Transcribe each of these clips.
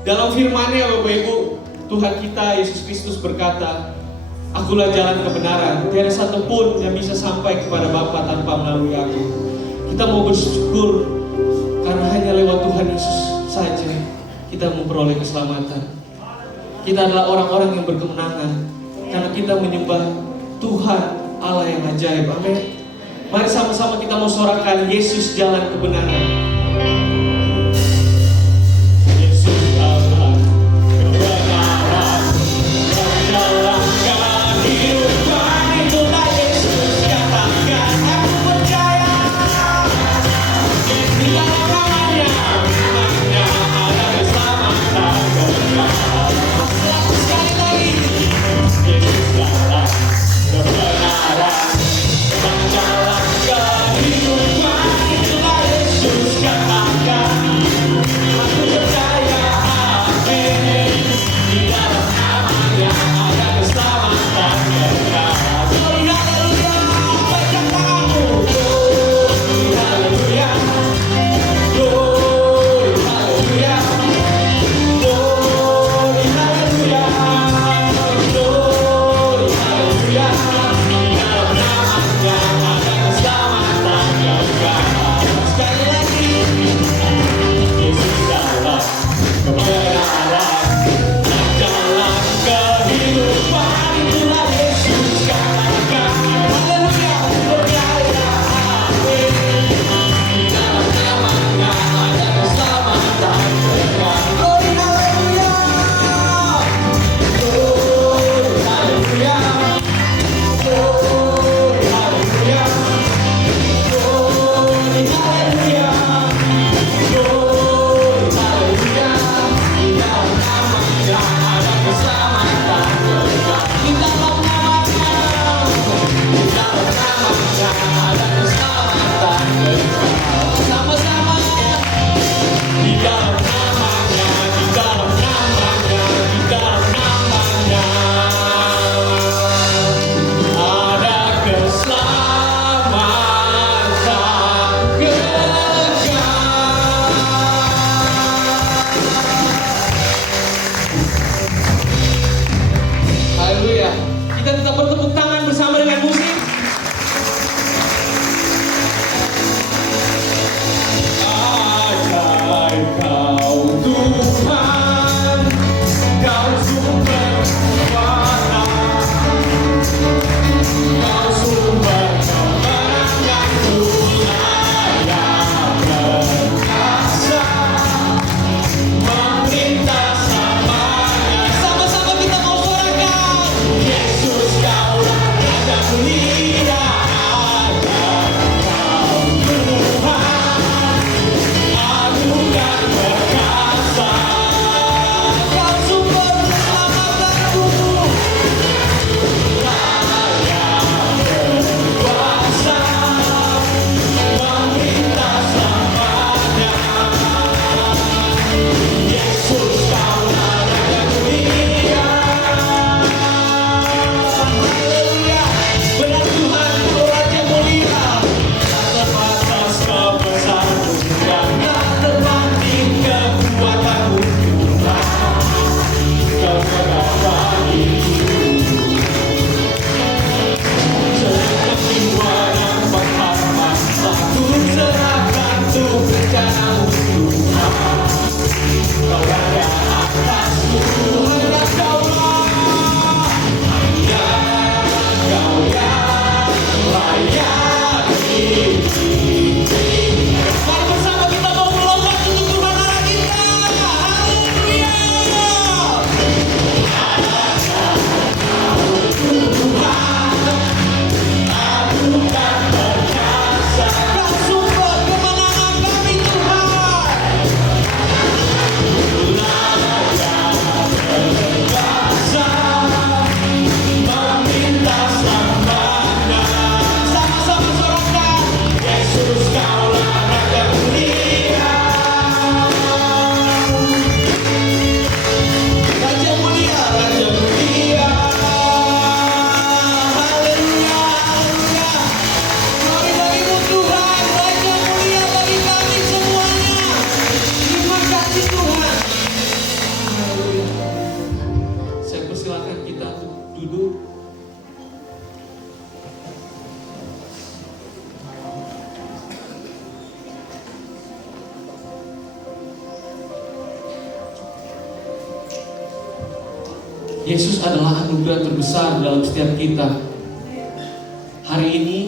Dalam firman-Nya Bapak Ibu, Tuhan kita Yesus Kristus berkata, "Akulah jalan kebenaran, tiada satu pun yang bisa sampai kepada Bapa tanpa melalui aku." Kita mau bersyukur karena hanya lewat Tuhan Yesus saja kita memperoleh keselamatan. Kita adalah orang-orang yang berkemenangan karena kita menyembah Tuhan Allah yang ajaib. Amin. Mari sama-sama kita mau sorakan Yesus jalan kebenaran. Yesus jalan kebenaran, menjalankan hidupan, itulah Yesus katakan. Aku percaya di dalam namanya ada keselamatan kekal. Sekali lagi, Yesus jalan kebenaran, menjalankan hidupan, itulah Yesus katakan. Yesus adalah anugerah terbesar dalam setiap kita. Hari ini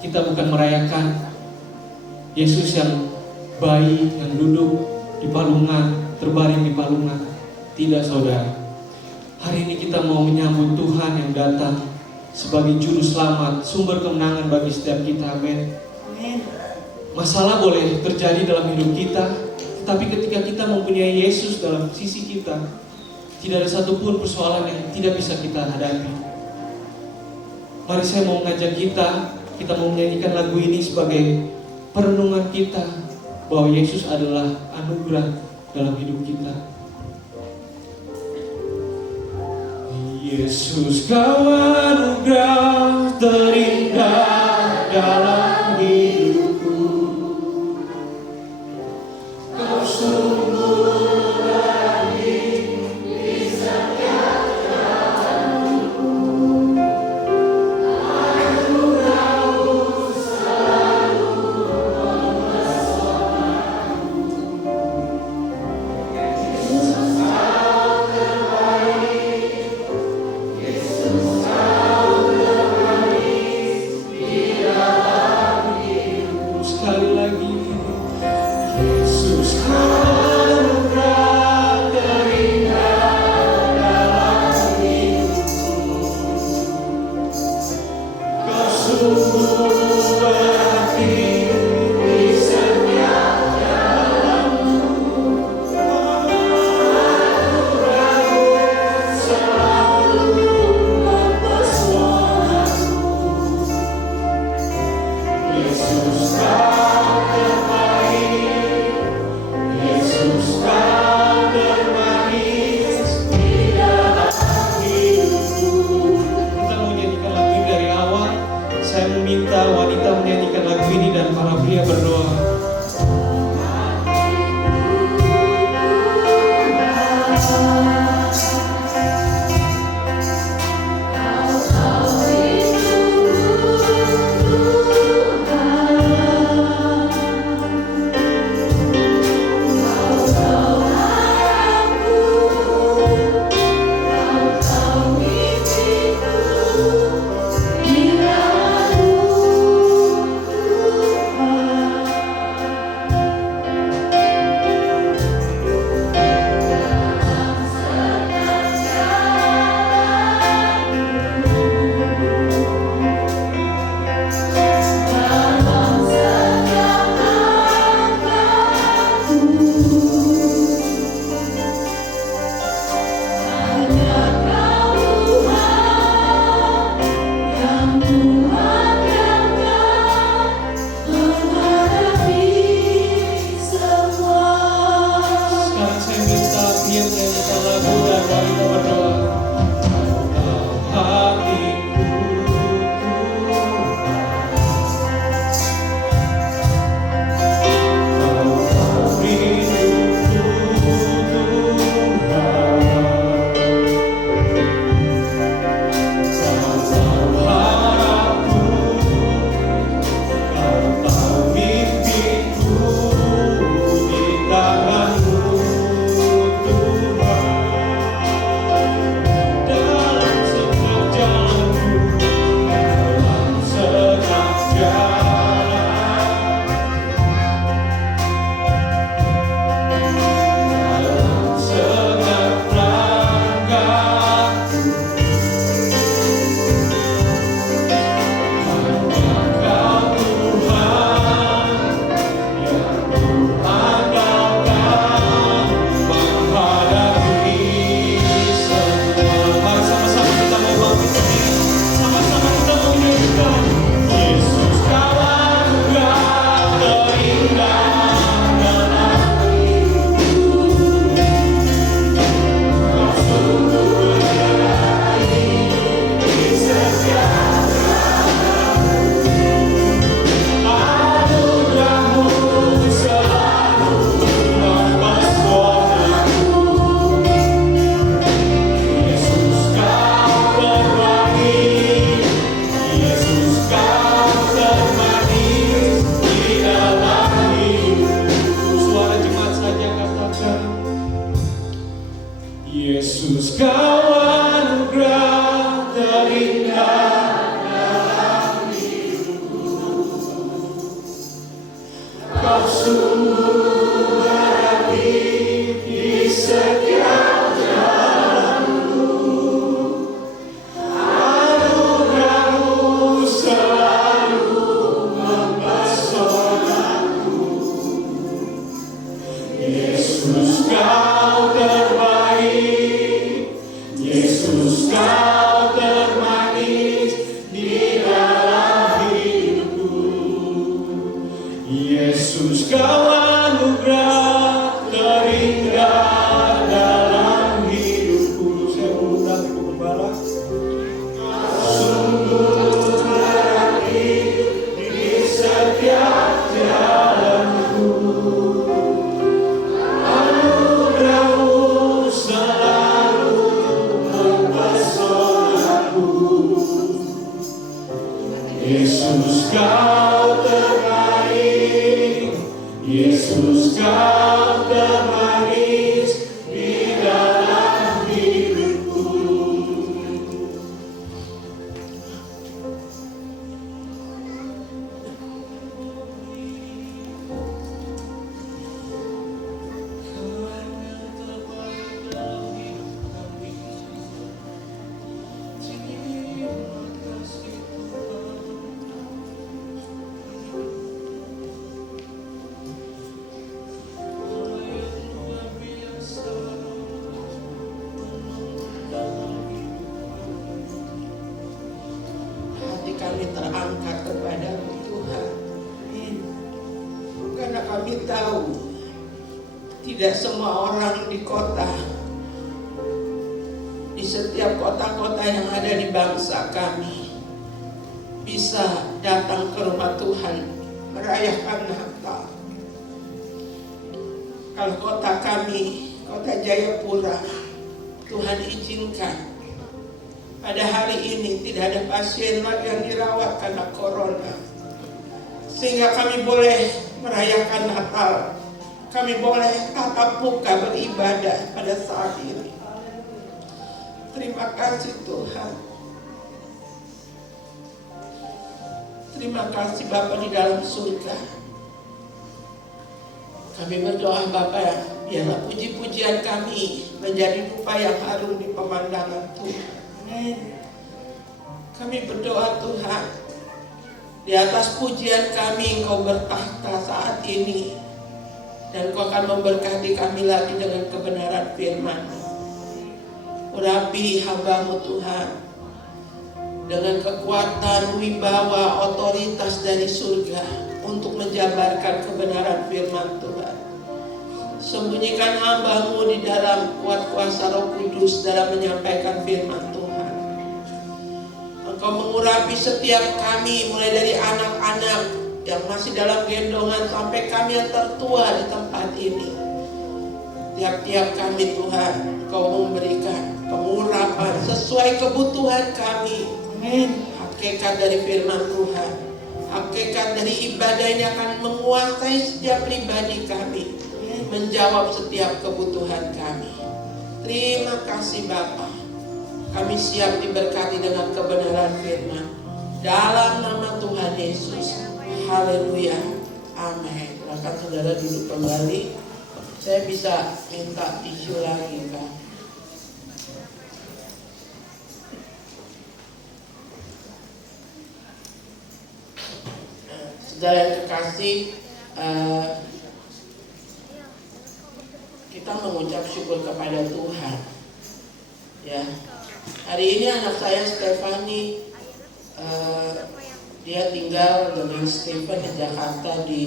kita bukan merayakan Yesus yang bayi yang duduk di palungan, terbaring di palungan. Tidak, saudara. Hari ini kita mau menyambut Tuhan yang datang sebagai juru selamat, sumber kemenangan bagi setiap kita. Amin. Masalah boleh terjadi dalam hidup kita, tapi ketika kita mempunyai Yesus dalam sisi kita, tidak ada satupun persoalan yang tidak bisa kita hadapi. Mari saya mau mengajak kita mau menyanyikan lagu ini sebagai perenungan kita bahwa Yesus adalah anugerah dalam hidup kita. Yesus, Kau anugerah terindah dalam hidupku. Kau sungguh Yesus, Kau tahu tidak semua orang di kota, di setiap kota-kota yang ada di bangsa kami bisa datang ke rumah Tuhan merayakan Natal. Kalau kota kami, kota Jayapura, Tuhan izinkan pada hari ini tidak ada pasien lagi yang dirawat karena corona, sehingga kami boleh merayakan Natal. Kami boleh tatap muka beribadah pada saat ini. Terima kasih Tuhan. Terima kasih Bapa di dalam surga. Kami berdoa Bapa, biarlah puji-pujian kami menjadi dupa yang harum di pemandangan Tuhan. Kami berdoa Tuhan, di atas pujian kami Engkau bertahta saat ini, dan Engkau akan memberkati kami lagi dengan kebenaran firman-Mu. Urapi hamba-Mu Tuhan dengan kekuatan, wibawa, otoritas dari surga untuk menjabarkan kebenaran firman Tuhan. Sembunyikan hamba-Mu di dalam kuat kuasa Roh Kudus dalam menyampaikan firman Tuhan. Engkau mengurapi setiap kami, mulai dari anak-anak yang masih dalam gendongan sampai kami yang tertua di tempat ini. Tiap-tiap kami Tuhan, Engkau memberikan pengurapan sesuai kebutuhan kami. Hakikat dari firman Tuhan, hakikat dari ibadah ini akan menguasai setiap pribadi kami, menjawab setiap kebutuhan kami. Terima kasih Bapa. Kami siap diberkati dengan kebenaran firman. Dalam nama Tuhan Yesus. Haleluya. Amin. Silakan saudara duduk kembali. Saya bisa minta tisu lagi Kak. Saudara yang kekasih, kita mengucap syukur kepada Tuhan. Ya, hari ini anak saya Stefani, dia tinggal dengan Stephen di Jakarta di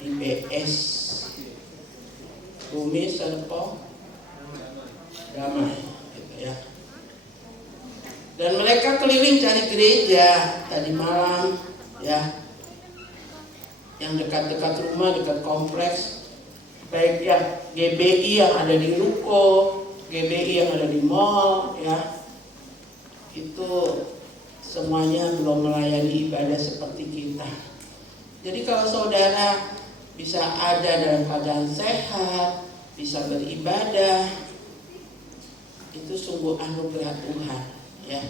di BS Bumi Serpong Damai, gitu ya. Dan mereka keliling cari gereja tadi malam, ya, yang dekat-dekat rumah, dekat kompleks, baik yang GBI yang ada di Ruko, GBI yang ada di mall, ya, itu semuanya belum melayani ibadah seperti kita. Jadi kalau saudara bisa ada dalam keadaan sehat, bisa beribadah, itu sungguh anugerah Tuhan. Ya,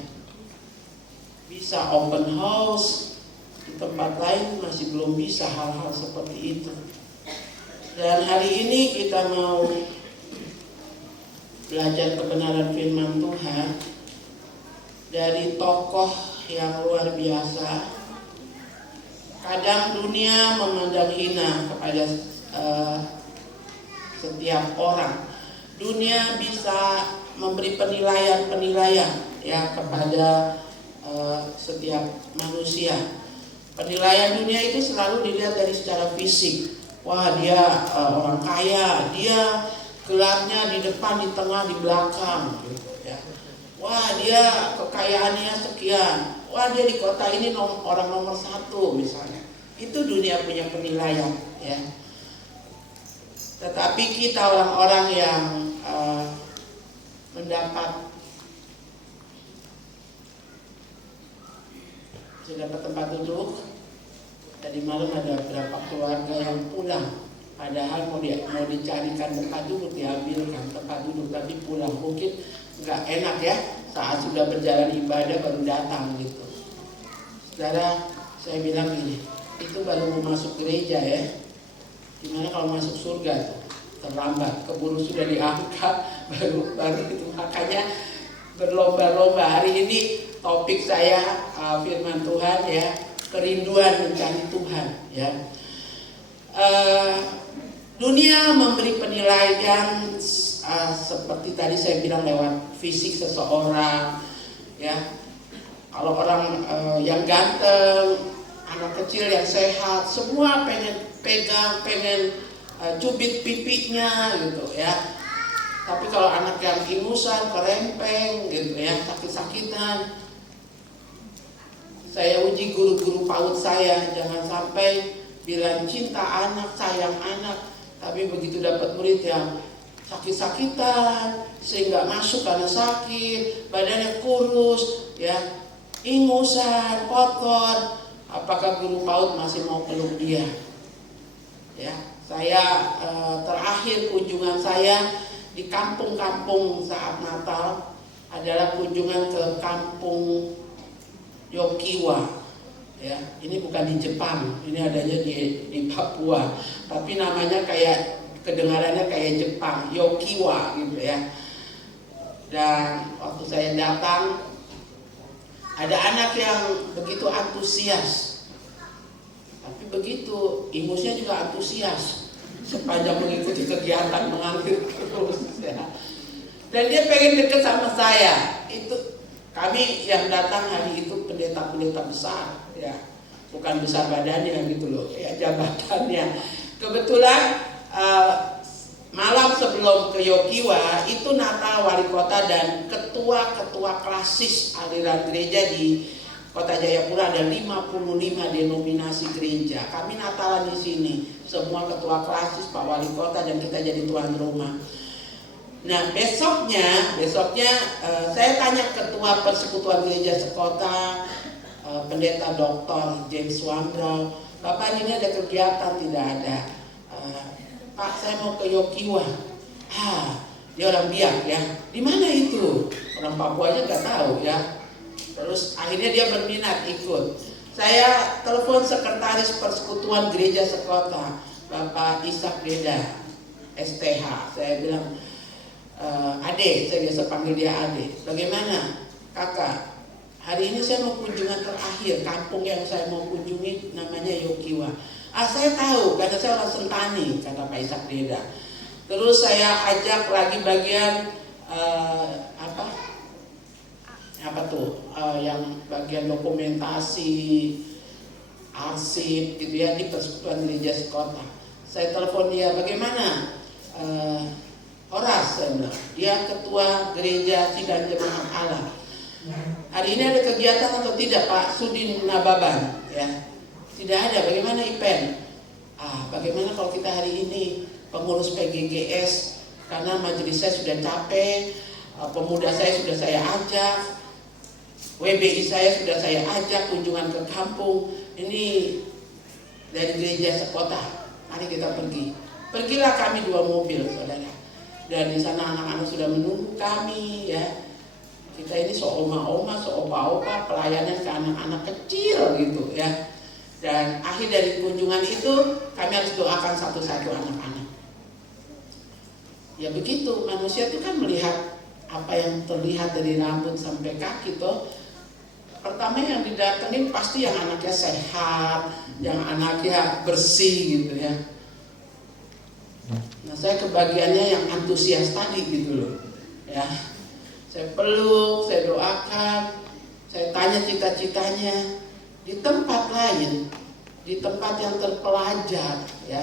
bisa open house di tempat lain masih belum bisa hal-hal seperti itu. Dan hari ini kita mau belajar kebenaran firman Tuhan dari tokoh yang luar biasa. Kadang dunia memandang hina kepada setiap orang. Dunia bisa memberi penilaian ya kepada setiap manusia. Penilaian dunia itu selalu dilihat dari secara fisik. Wah, dia orang kaya, dia gelarnya di depan, di tengah, di belakang, gitu, ya. Wah, dia kekayaannya sekian. Wah, dia di kota ini orang nomor 1 misalnya. Itu dunia punya penilaian, ya. Tetapi kita orang-orang yang mendapat tempat duduk. Tadi malam ada beberapa keluarga yang pulang, padahal mau dicarikan tempat duduk, diambilkan tempat duduk tapi pulang. Mungkin nggak enak ya saat sudah berjalan ibadah baru datang gitu. Saudara, saya bilang gini, itu baru mau masuk gereja ya. Gimana kalau masuk surga tuh? Terlambat, keburu sudah diangkat, baru itu. Makanya berlomba-lomba. Hari ini topik saya firman Tuhan ya, kerinduan mencari Tuhan ya. Dunia memberi penilaian seperti tadi saya bilang lewat fisik seseorang ya. Kalau orang yang ganteng anak kecil yang sehat, semua pengen pegang, pengen cubit pipinya gitu ya. Tapi kalau anak yang ingusan, kerempeng gitu ya, sakit-sakitan, saya uji guru-guru PAUD saya, jangan sampai bilang cinta anak, sayang anak, tapi begitu dapat murid yang sakit-sakitan sehingga masuk karena sakit, badannya kurus ya, ingusan, kotor, apakah guru PAUD masih mau peluk dia? Ya, saya terakhir kunjungan saya di kampung-kampung saat Natal adalah kunjungan ke kampung Yokiwa. Ya, ini bukan di Jepang, ini adanya di Papua, tapi namanya kayak kedengarannya kayak Jepang, Yokiwa gitu ya. Dan waktu saya datang, ada anak yang begitu antusias, tapi begitu ingusnya juga antusias sepanjang mengikuti kegiatan mengalir terus ya. Dan dia pengen deket sama saya. Itu kami yang datang hari itu pendeta-pendeta besar ya, bukan besar badannya gitu loh ya, jabatannya. Kebetulan malam sebelum ke Yokiwa itu Natal wali kota dan ketua-ketua klasis aliran gereja di Kota Jayapura, ada 55 denominasi gereja. Kami Natalan di sini, semua ketua klasis, Pak Wali Kota, dan kita jadi tuan rumah. Nah besoknya saya tanya ketua persekutuan gereja sekota, pendeta Dr. James Wandro, Bapak ini ada kegiatan? Tidak ada. Pak, saya mau ke Yokiwa. Dia orang Biak ya. Di mana itu? Orang Papua aja nggak tahu ya. Terus akhirnya dia berminat ikut. Saya telepon sekretaris persekutuan gereja sekota, Bapak Ishak Beda, STH. Saya bilang, Ade, saya biasa panggil dia Ade. Bagaimana, kakak? Hari ini saya mau kunjungan terakhir. Kampung yang saya mau kunjungi namanya Yokiwa. Saya tahu, karena saya orang Sentani, kata Pak Ishak Beda. Terus saya ajak lagi bagian yang bagian dokumentasi, arsip gitu ya di persekutuan gereja sekota. Saya telepon dia, bagaimana? Horas, saya bilang, dia ketua gereja Sidang Jemaat Allah. Hari ini ada kegiatan atau tidak Pak Sudin Nababan? Ya, tidak ada. Bagaimana Ipen? Bagaimana kalau kita hari ini pengurus PGGS, karena majelis saya sudah capek, pemuda saya sudah saya ajak, WBI saya sudah saya ajak kunjungan ke kampung ini dari gereja sekota. Mari kita pergi. Pergilah kami 2 mobil, saudara. Dan di sana anak-anak sudah menunggu kami ya. Kita ini seoma-oma, seopa-opa pelayanan ke anak-anak kecil gitu ya. Dan akhir dari kunjungan itu kami harus doakan satu-satu anak-anak. Ya begitu, manusia itu kan melihat apa yang terlihat dari rambut sampai kaki toh. Pertama yang didatengin pasti yang anaknya sehat, yang anaknya bersih gitu ya. Nah saya kebagiannya yang antusias tadi gitu loh ya. Saya peluk, saya doakan, saya tanya cita-citanya. Di tempat lain, di tempat yang terpelajar ya,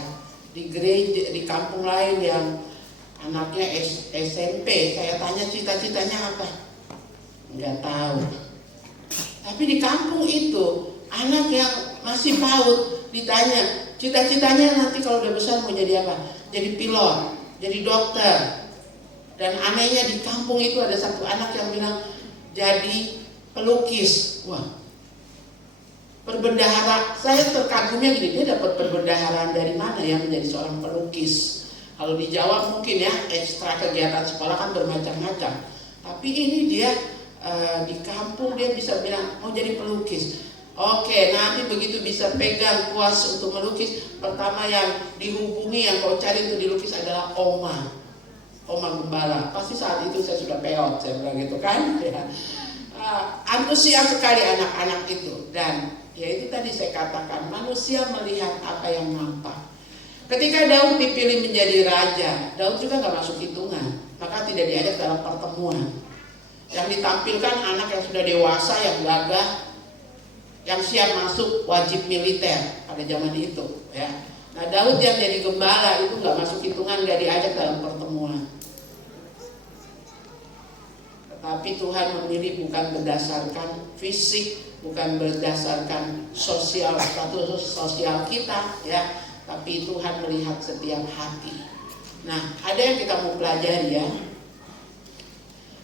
di gereja, di kampung lain yang anaknya SMP, saya tanya cita-citanya apa? Nggak tahu. Tapi di kampung itu anak yang masih PAUD ditanya cita-citanya nanti kalau udah besar mau jadi apa? Jadi pilot, jadi dokter. Dan anehnya di kampung itu ada satu anak yang bilang jadi pelukis. Wah, perbendahara. Saya terkagumnya gini, dia dapat perbendaharaan dari mana ya menjadi seorang pelukis? Kalau di Jawa mungkin ya ekstra kegiatan sekolah kan bermacam-macam. Tapi ini dia di kampung dia bisa bilang mau jadi pelukis. Oke, nanti begitu bisa pegang kuas untuk melukis, pertama yang dihubungi yang kau cari untuk dilukis adalah Oma Gembala. Pasti saat itu saya sudah peot, saya bilang gitu kan ya. Antusias sekali anak-anak itu. Dan ya itu tadi saya katakan, manusia melihat apa yang nampak. Ketika Daud dipilih menjadi raja, Daud juga gak masuk hitungan, maka tidak diajak dalam pertemuan. Yang ditampilkan anak yang sudah dewasa, yang gagah, yang siap masuk wajib militer pada zaman itu, ya. Nah, Daud yang jadi gembala itu nggak masuk hitungan, nggak diajak dalam pertemuan. Tetapi Tuhan memilih bukan berdasarkan fisik, bukan berdasarkan sosial, status sosial kita, ya, tapi Tuhan melihat setiap hati. Nah, ada yang kita mau pelajari, ya.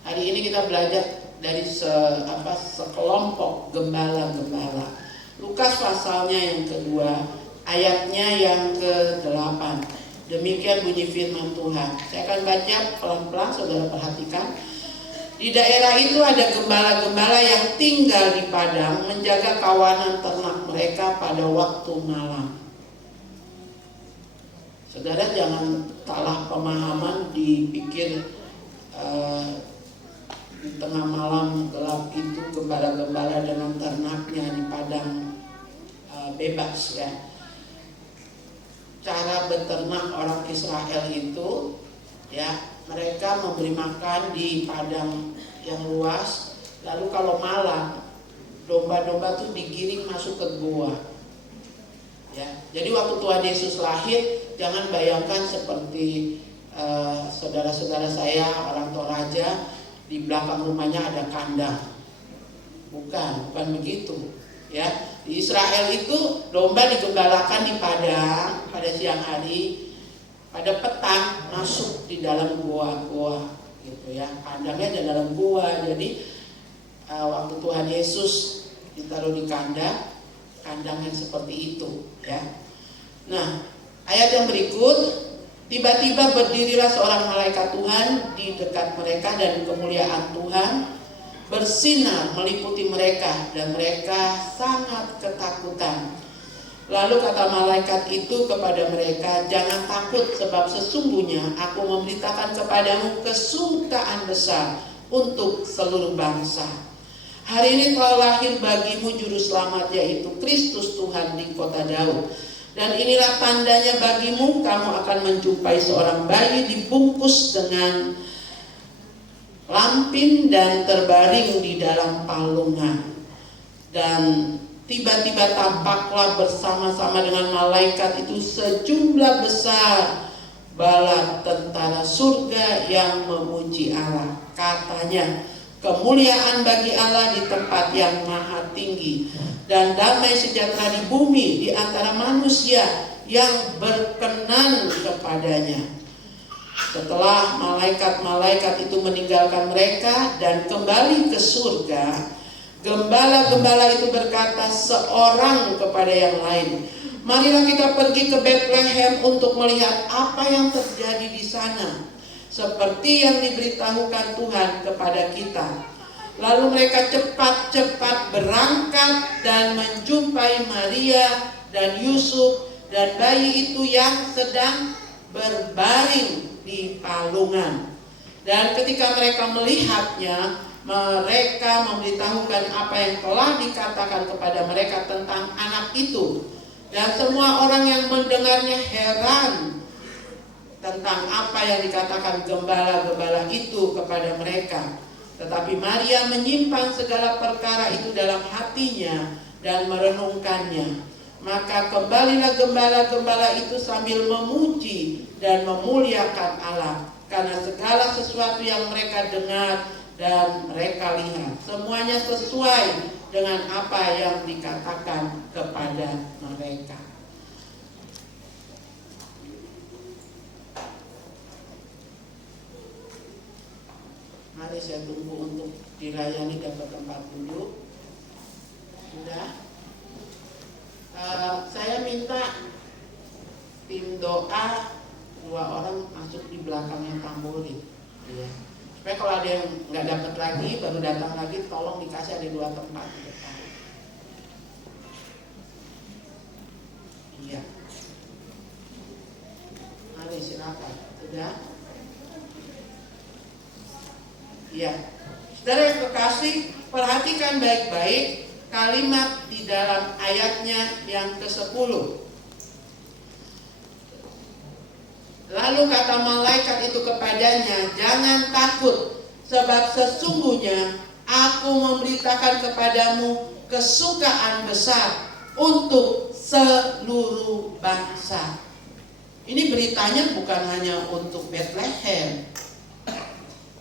Hari ini kita belajar dari sekelompok gembala-gembala. Lukas pasalnya yang kedua, ayatnya yang ke-8. Demikian bunyi firman Tuhan. Saya akan baca pelan-pelan, saudara perhatikan. Di daerah itu ada gembala-gembala yang tinggal di padang menjaga kawanan ternak mereka pada waktu malam. Saudara jangan salah pemahaman, dipikir di tengah malam gelap itu gembala-gembala dengan ternaknya di padang bebas, ya. Cara beternak orang Israel itu, ya, mereka memberi makan di padang yang luas. Lalu kalau malam domba-domba itu digiring masuk ke gua, ya. Jadi waktu Tuhan Yesus lahir, jangan bayangkan seperti saudara-saudara saya orang Toraja di belakang rumahnya ada kandang. Bukan begitu, ya. Di Israel itu domba digembalakan di padang pada siang hari, pada petang masuk di dalam gua-gua, gitu, ya. Kandangnya di dalam gua. Jadi waktu Tuhan Yesus ditaruh di kandang yang seperti itu, ya. Nah, ayat yang berikut, tiba-tiba berdirilah seorang malaikat Tuhan di dekat mereka dan kemuliaan Tuhan bersinar meliputi mereka dan mereka sangat ketakutan. Lalu kata malaikat itu kepada mereka, jangan takut sebab sesungguhnya aku memberitakan kepadamu kesukaan besar untuk seluruh bangsa. Hari ini telah lahir bagimu juru selamat, yaitu Kristus Tuhan di kota Daud. Dan inilah tandanya bagimu, kamu akan menjumpai seorang bayi dibungkus dengan lampin dan terbaring di dalam palungan. Dan tiba-tiba tampaklah bersama-sama dengan malaikat itu sejumlah besar bala tentara surga yang memuji Allah. Katanya, kemuliaan bagi Allah di tempat yang maha tinggi, dan damai sejahtera di bumi di antara manusia yang berkenan kepadanya. Setelah malaikat-malaikat itu meninggalkan mereka dan kembali ke surga, gembala-gembala itu berkata seorang kepada yang lain, marilah kita pergi ke Bethlehem untuk melihat apa yang terjadi di sana, seperti yang diberitahukan Tuhan kepada kita. Lalu mereka cepat-cepat berangkat dan menjumpai Maria dan Yusuf dan bayi itu yang sedang berbaring di palungan. Dan ketika mereka melihatnya, mereka memberitahukan apa yang telah dikatakan kepada mereka tentang anak itu. Dan semua orang yang mendengarnya heran tentang apa yang dikatakan gembala-gembala itu kepada mereka. Tetapi Maria menyimpan segala perkara itu dalam hatinya dan merenungkannya. Maka kembalilah gembala-gembala itu sambil memuji dan memuliakan Allah, karena segala sesuatu yang mereka dengar dan mereka lihat, semuanya sesuai dengan apa yang dikatakan kepada mereka. Mari saya tunggu untuk dilayani dapat tempat duduk. Sudah. Saya minta tim doa 2 orang masuk di belakangnya tamburi, ya. Supaya kalau ada yang nggak dapat lagi, baru datang lagi, tolong dikasih ada 2 tempat di depan. Iya. Mari silakan. Sudah. Iya. Saudara yang kekasih, perhatikan baik-baik kalimat di dalam ayatnya yang ke-10. Lalu kata malaikat itu kepadanya, jangan takut, sebab sesungguhnya aku memberitakan kepadamu kesukaan besar untuk seluruh bangsa. Ini beritanya bukan hanya untuk Bethlehem.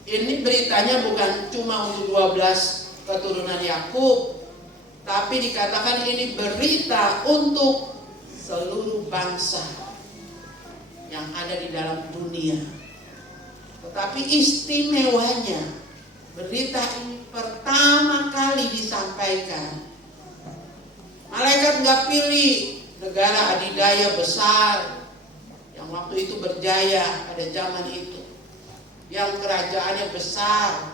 Ini beritanya bukan cuma untuk 12 keturunan Yakub, tapi dikatakan ini berita untuk seluruh bangsa yang ada di dalam dunia. Tetapi istimewanya, berita ini pertama kali disampaikan. Malaikat nggak pilih negara adidaya besar yang waktu itu berjaya pada zaman itu, yang kerajaannya besar,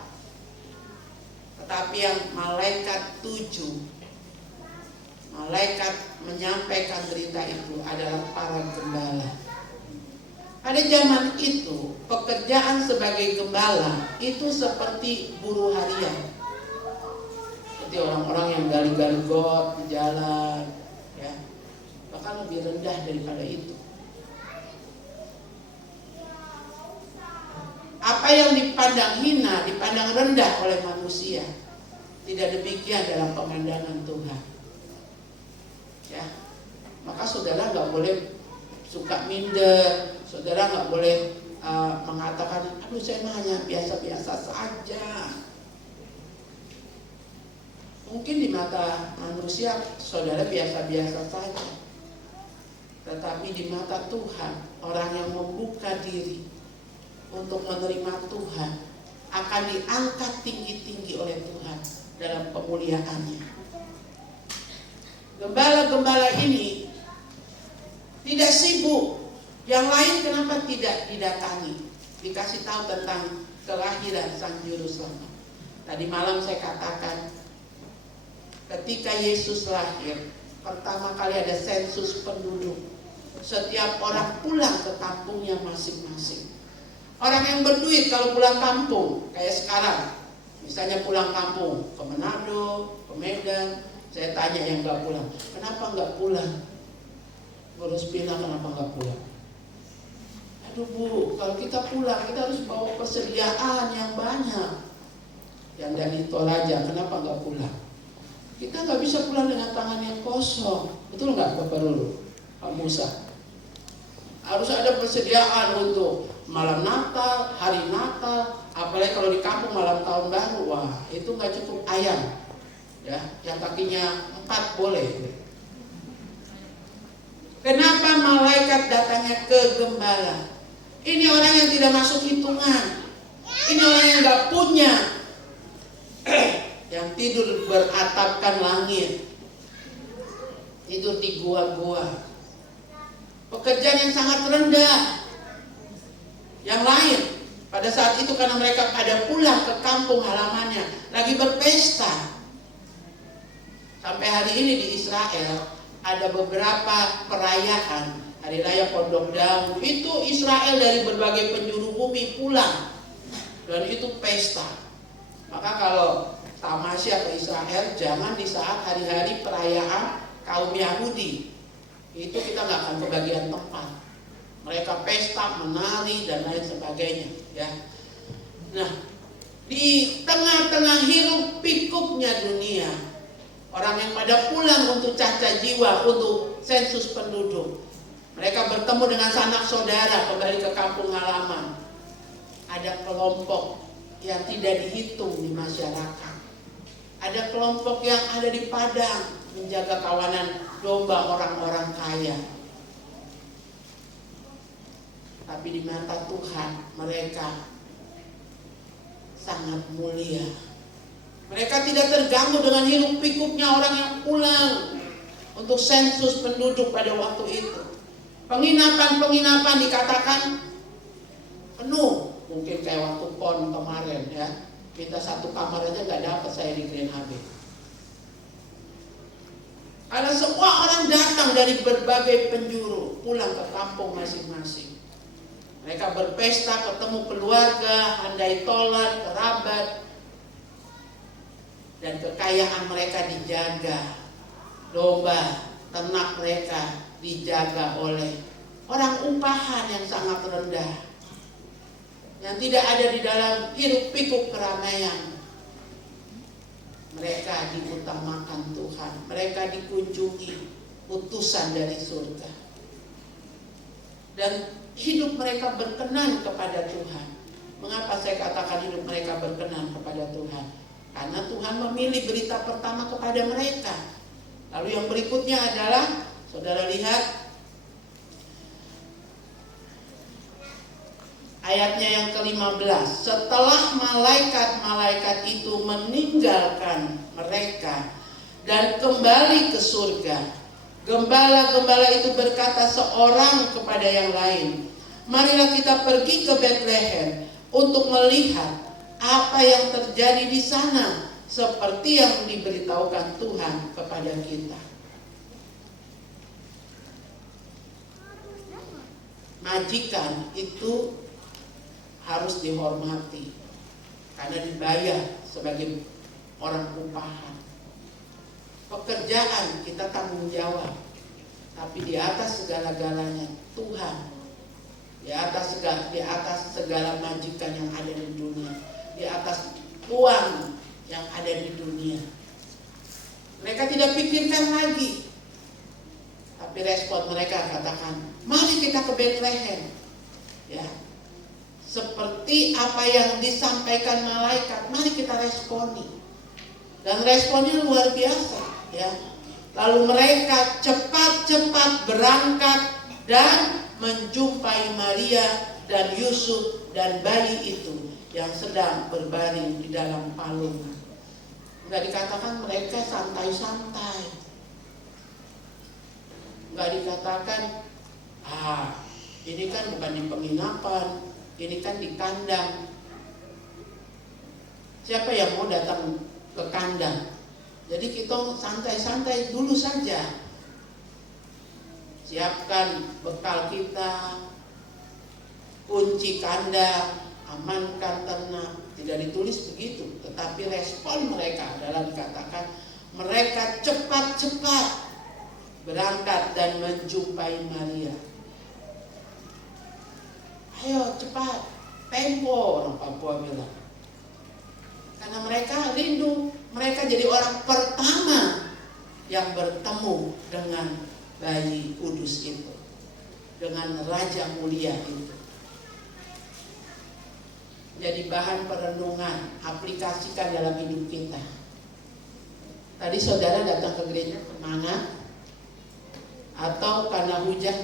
tetapi yang malaikat tuju, malaikat menyampaikan berita itu adalah para gembala. Pada zaman itu, pekerjaan sebagai gembala itu seperti buruh harian, seperti orang-orang yang gali-gali got di jalan, ya, bahkan lebih rendah daripada itu. Apa yang dipandang hina, dipandang rendah oleh manusia, tidak demikian dalam pemandangan Tuhan. Ya, maka saudara nggak boleh suka minder, saudara nggak boleh mengatakan, aduh saya mah hanya biasa-biasa saja. Mungkin di mata manusia saudara biasa-biasa saja, tetapi di mata Tuhan, orang yang membuka diri untuk menerima Tuhan akan diangkat tinggi-tinggi oleh Tuhan dalam kemuliaannya. Gembala-gembala ini tidak sibuk. Yang lain kenapa tidak didatangi? Dikasih tahu tentang kelahiran Sang Juru Selamat. Tadi malam saya katakan, ketika Yesus lahir, pertama kali ada sensus penduduk. Setiap orang pulang ke kampungnya masing-masing. Orang yang berduit kalau pulang kampung, kayak sekarang, misalnya pulang kampung ke Manado, ke Medan, saya tanya yang nggak pulang, kenapa nggak pulang? Ngurus pindah kenapa nggak pulang? Aduh Bu, kalau kita pulang kita harus bawa persediaan yang banyak. Yang dari Toraja, kenapa nggak pulang? Kita nggak bisa pulang dengan tangan yang kosong, betul nggak Bapak Lulu, Pak Musa? Harus ada persediaan untuk malam Natal, hari Natal, apalagi kalau di kampung malam tahun baru, wah itu nggak cukup ayam, ya, yang kakinya 4 boleh. Kenapa malaikat datangnya ke gembala? Ini orang yang tidak masuk hitungan, ini orang yang nggak punya, yang tidur beratapkan langit, tidur di gua-gua, pekerjaan yang sangat rendah. Yang lain pada saat itu karena mereka pada pulang ke kampung halamannya, lagi berpesta. Sampai hari ini di Israel ada beberapa perayaan, hari raya Pondok Daun, itu Israel dari berbagai penjuru bumi pulang, dan itu pesta. Maka kalau tamasya ke Israel, jangan di saat hari-hari perayaan kaum Yahudi, itu kita nggak akan kebagian tempat. Mereka pesta, menari dan lain sebagainya, ya. Nah, di tengah-tengah hiruk pikuknya dunia, orang yang pada pulang untuk cacat jiwa, untuk sensus penduduk, mereka bertemu dengan sanak saudara kembali ke kampung halaman. Ada kelompok yang tidak dihitung di masyarakat. Ada kelompok yang ada di padang menjaga kawanan domba orang-orang kaya. Tapi di mata Tuhan mereka sangat mulia. Mereka tidak terganggu dengan hiruk pikuknya orang yang pulang untuk sensus penduduk pada waktu itu. Penginapan-penginapan dikatakan penuh. Mungkin kayak waktu PON kemarin, ya. Minta 1 kamar aja nggak dapat saya di Grand HB. Karena semua orang datang dari berbagai penjuru pulang ke kampung masing-masing. Mereka berpesta, ketemu keluarga, handai tolan, kerabat, dan kekayaan mereka dijaga. Domba, ternak mereka dijaga oleh orang upahan yang sangat rendah, yang tidak ada di dalam hiruk pikuk keramaian. mereka diutamakan Tuhan, mereka dikunjungi utusan dari surga, dan hidup mereka berkenan kepada Tuhan. Mengapa saya katakan hidup mereka berkenan kepada Tuhan? Karena Tuhan memilih berita pertama kepada mereka. Lalu yang berikutnya adalah, saudara lihat ayatnya yang ke-15. Setelah malaikat-malaikat itu meninggalkan mereka dan kembali ke surga, gembala-gembala itu berkata seorang kepada yang lain, marilah kita pergi ke Betlehem untuk melihat apa yang terjadi di sana, seperti yang diberitahukan Tuhan kepada kita. Majikan itu harus dihormati karena dibayar sebagai orang upahan. Pekerjaan kita tanggung jawab, tapi di atas segala-galanya Tuhan. Di atas segala majikan yang ada di dunia, di atas uang yang ada di dunia. Mereka tidak pikirkan lagi, tapi respon mereka katakan, mari kita ke Betlehem. Ya, seperti apa yang disampaikan malaikat, mari kita responi. Dan responnya luar biasa. Ya, lalu mereka cepat-cepat berangkat dan menjumpai Maria dan Yusuf dan bayi itu yang sedang berbaring di dalam palungan. Enggak dikatakan mereka santai-santai. Enggak dikatakan, ini kan bukan di penginapan, ini kan di kandang. Siapa yang mau datang ke kandang? Jadi kita santai-santai dulu saja. Siapkan bekal kita, kunci kandang, amankan ternak. Tidak ditulis begitu, tetapi respon mereka adalah dikatakan mereka cepat-cepat berangkat dan menjumpai Maria. Ayo cepat, tempo, orang Papua bilang. Karena mereka rindu, mereka jadi orang pertama yang bertemu dengan bayi kudus itu, dengan Raja Mulia itu. Jadi bahan perenungan, aplikasikan dalam hidup kita. Tadi saudara datang ke gereja semangat, atau karena hujan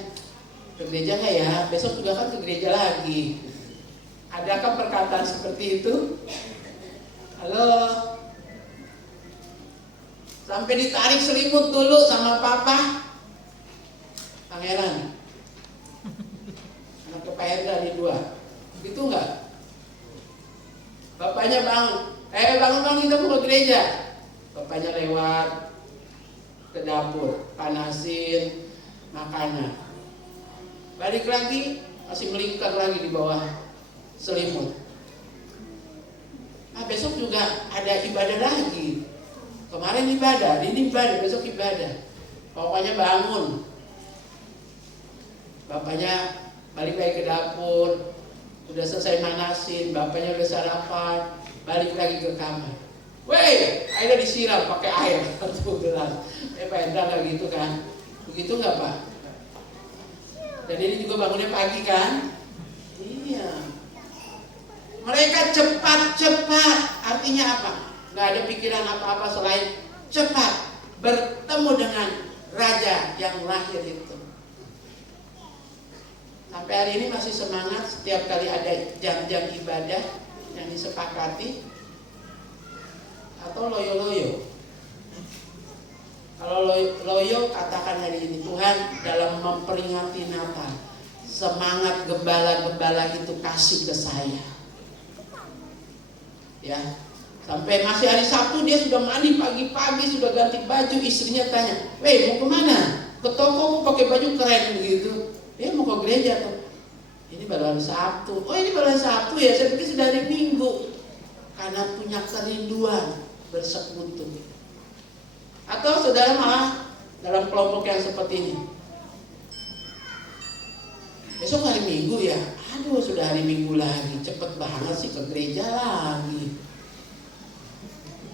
ke gereja nggak ya? Besok juga kan ke gereja lagi. Adakah perkataan seperti itu? Halo, sampai ditarik selimut dulu sama papa. Pangeran, anak Pak Hendra di 2, gitu nggak? Bapaknya bangun, bangun kita mau ke gereja. Bapaknya lewat ke dapur, panasin makanan. Balik lagi, masih melingkar lagi di bawah selimut. Besok juga ada ibadah lagi. Kemarin ibadah, ini ibadah, besok ibadah. Pokoknya bangun. Bapaknya balik lagi ke dapur, udah selesai manasin, bapaknya udah sarapan, balik lagi ke kamar. Weh, airnya disiram pakai air 1 gelas. Pak Hendra nggak gitu kan? Begitu nggak Pak? Dan ini juga bangunnya pagi kan? Iya. Mereka cepat-cepat, artinya apa? Nggak ada pikiran apa-apa selain cepat bertemu dengan Raja yang lahir itu. Sampai hari ini masih semangat setiap kali ada jam-jam ibadah yang disepakati, atau loyo-loyo? Kalau loyo katakan hari ini, Tuhan dalam memperingati Natal, semangat gembala-gembala itu kasih ke saya. Ya, sampai masih hari Sabtu dia sudah mandi pagi-pagi, sudah ganti baju, istrinya tanya, "Weh, mau kemana? Ke toko mau pakai baju keren begitu." Dia mau ke gereja tuh. Ini baru hari Sabtu. Oh, ini baru hari Sabtu ya, saya pikir sudah hari Minggu. Karena punya kerinduan bersekutu. Atau saudara malah dalam kelompok yang seperti ini. Besok hari Minggu ya. Aduh, sudah hari Minggu lagi. Cepet banget sih ke gereja lagi.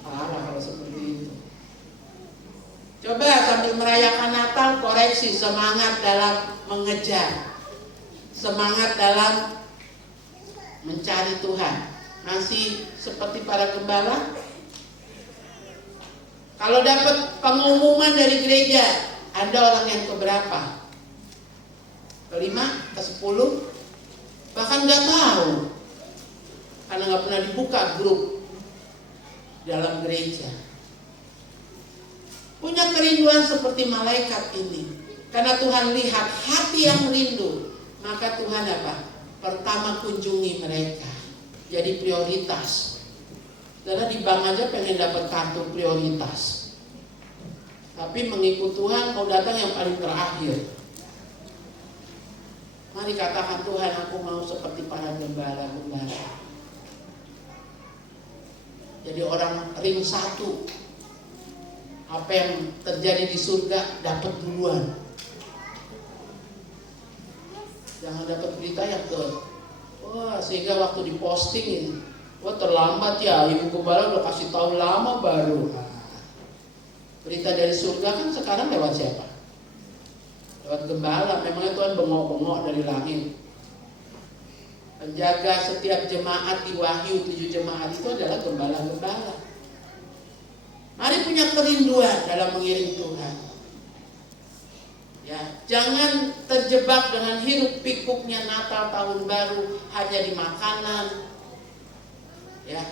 Parah kalau seperti merayakan Natal, koreksi semangat dalam mengejar, semangat dalam mencari Tuhan. Masih seperti para gembala. Kalau dapat pengumuman dari gereja, Anda orang yang keberapa? Kelima, ke-10? Bahkan nggak tahu, karena nggak pernah dibuka grup dalam gereja. Punya kerinduan seperti malaikat ini, karena Tuhan lihat hati yang rindu, maka Tuhan apa? Pertama kunjungi mereka, jadi prioritas. Karena di bank aja pengen dapat kartu prioritas, tapi mengikut Tuhan mau datang yang paling terakhir. Mari katakan, Tuhan, aku mau seperti para gembala-gembala. Jadi orang ring 1. Apa yang terjadi di surga dapat duluan. Jangan dapat berita yang sehingga waktu diposting ini, terlambat ya, ibu gembala udah kasih tahu lama baru. Berita dari surga kan sekarang lewat siapa? Lewat gembala. Memangnya Tuhan bengok-bengok dari langit. Penjaga setiap jemaat di Wahyu 7 jemaat itu adalah gembala-gembala. Mari punya kerinduan dalam mengiring Tuhan. Ya, jangan terjebak dengan hiruk pikuknya Natal tahun baru hanya di makanan. Ya.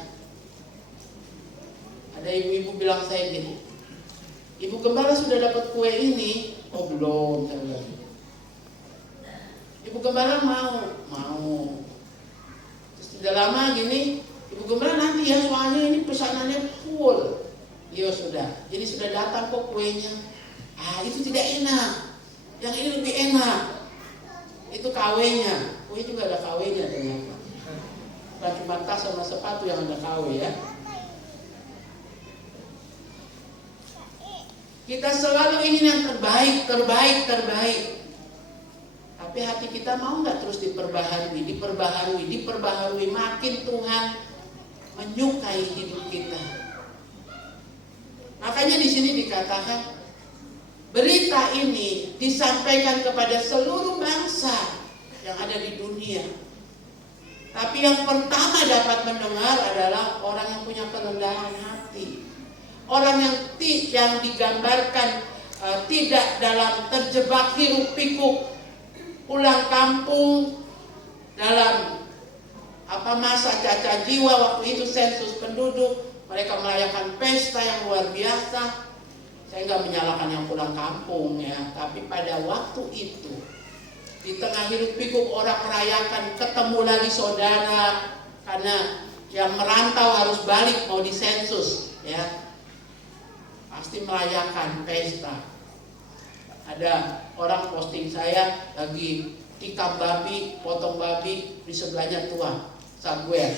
Ada ibu-ibu bilang saya gini, Ibu gembala sudah dapat kue ini? Oh belum, saya bilang. Ibu gembala mau. Terus tidak lama gini, Ibu gembala nanti ya, soalnya ini pesanannya full. Iya sudah, jadi sudah datang kok kuenya. Itu tidak enak. Yang ini lebih enak. Itu KW-nya. Kue juga ada KW-nya ternyata. Bukan cuma tas sama sepatu yang ada KW ya. Kita selalu ingin yang terbaik. Tapi hati kita mau nggak terus diperbaharui. Makin Tuhan menyukai hidup kita. Makanya di sini dikatakan, berita ini disampaikan kepada seluruh bangsa yang ada di dunia. Tapi yang pertama dapat mendengar adalah orang yang punya kerendahan hati. Orang yang digambarkan tidak dalam terjebak hiruk pikuk pulang kampung dalam masa cacat jiwa. Waktu itu sensus penduduk, mereka merayakan pesta yang luar biasa. Saya nggak menyalahkan yang pulang kampung ya, tapi pada waktu itu di tengah hiruk pikuk orang merayakan, ketemu lagi saudara, karena yang merantau harus balik mau disensus ya, pasti merayakan pesta. Ada orang posting saya lagi tikam babi, potong babi, di sebelahnya tua saguer.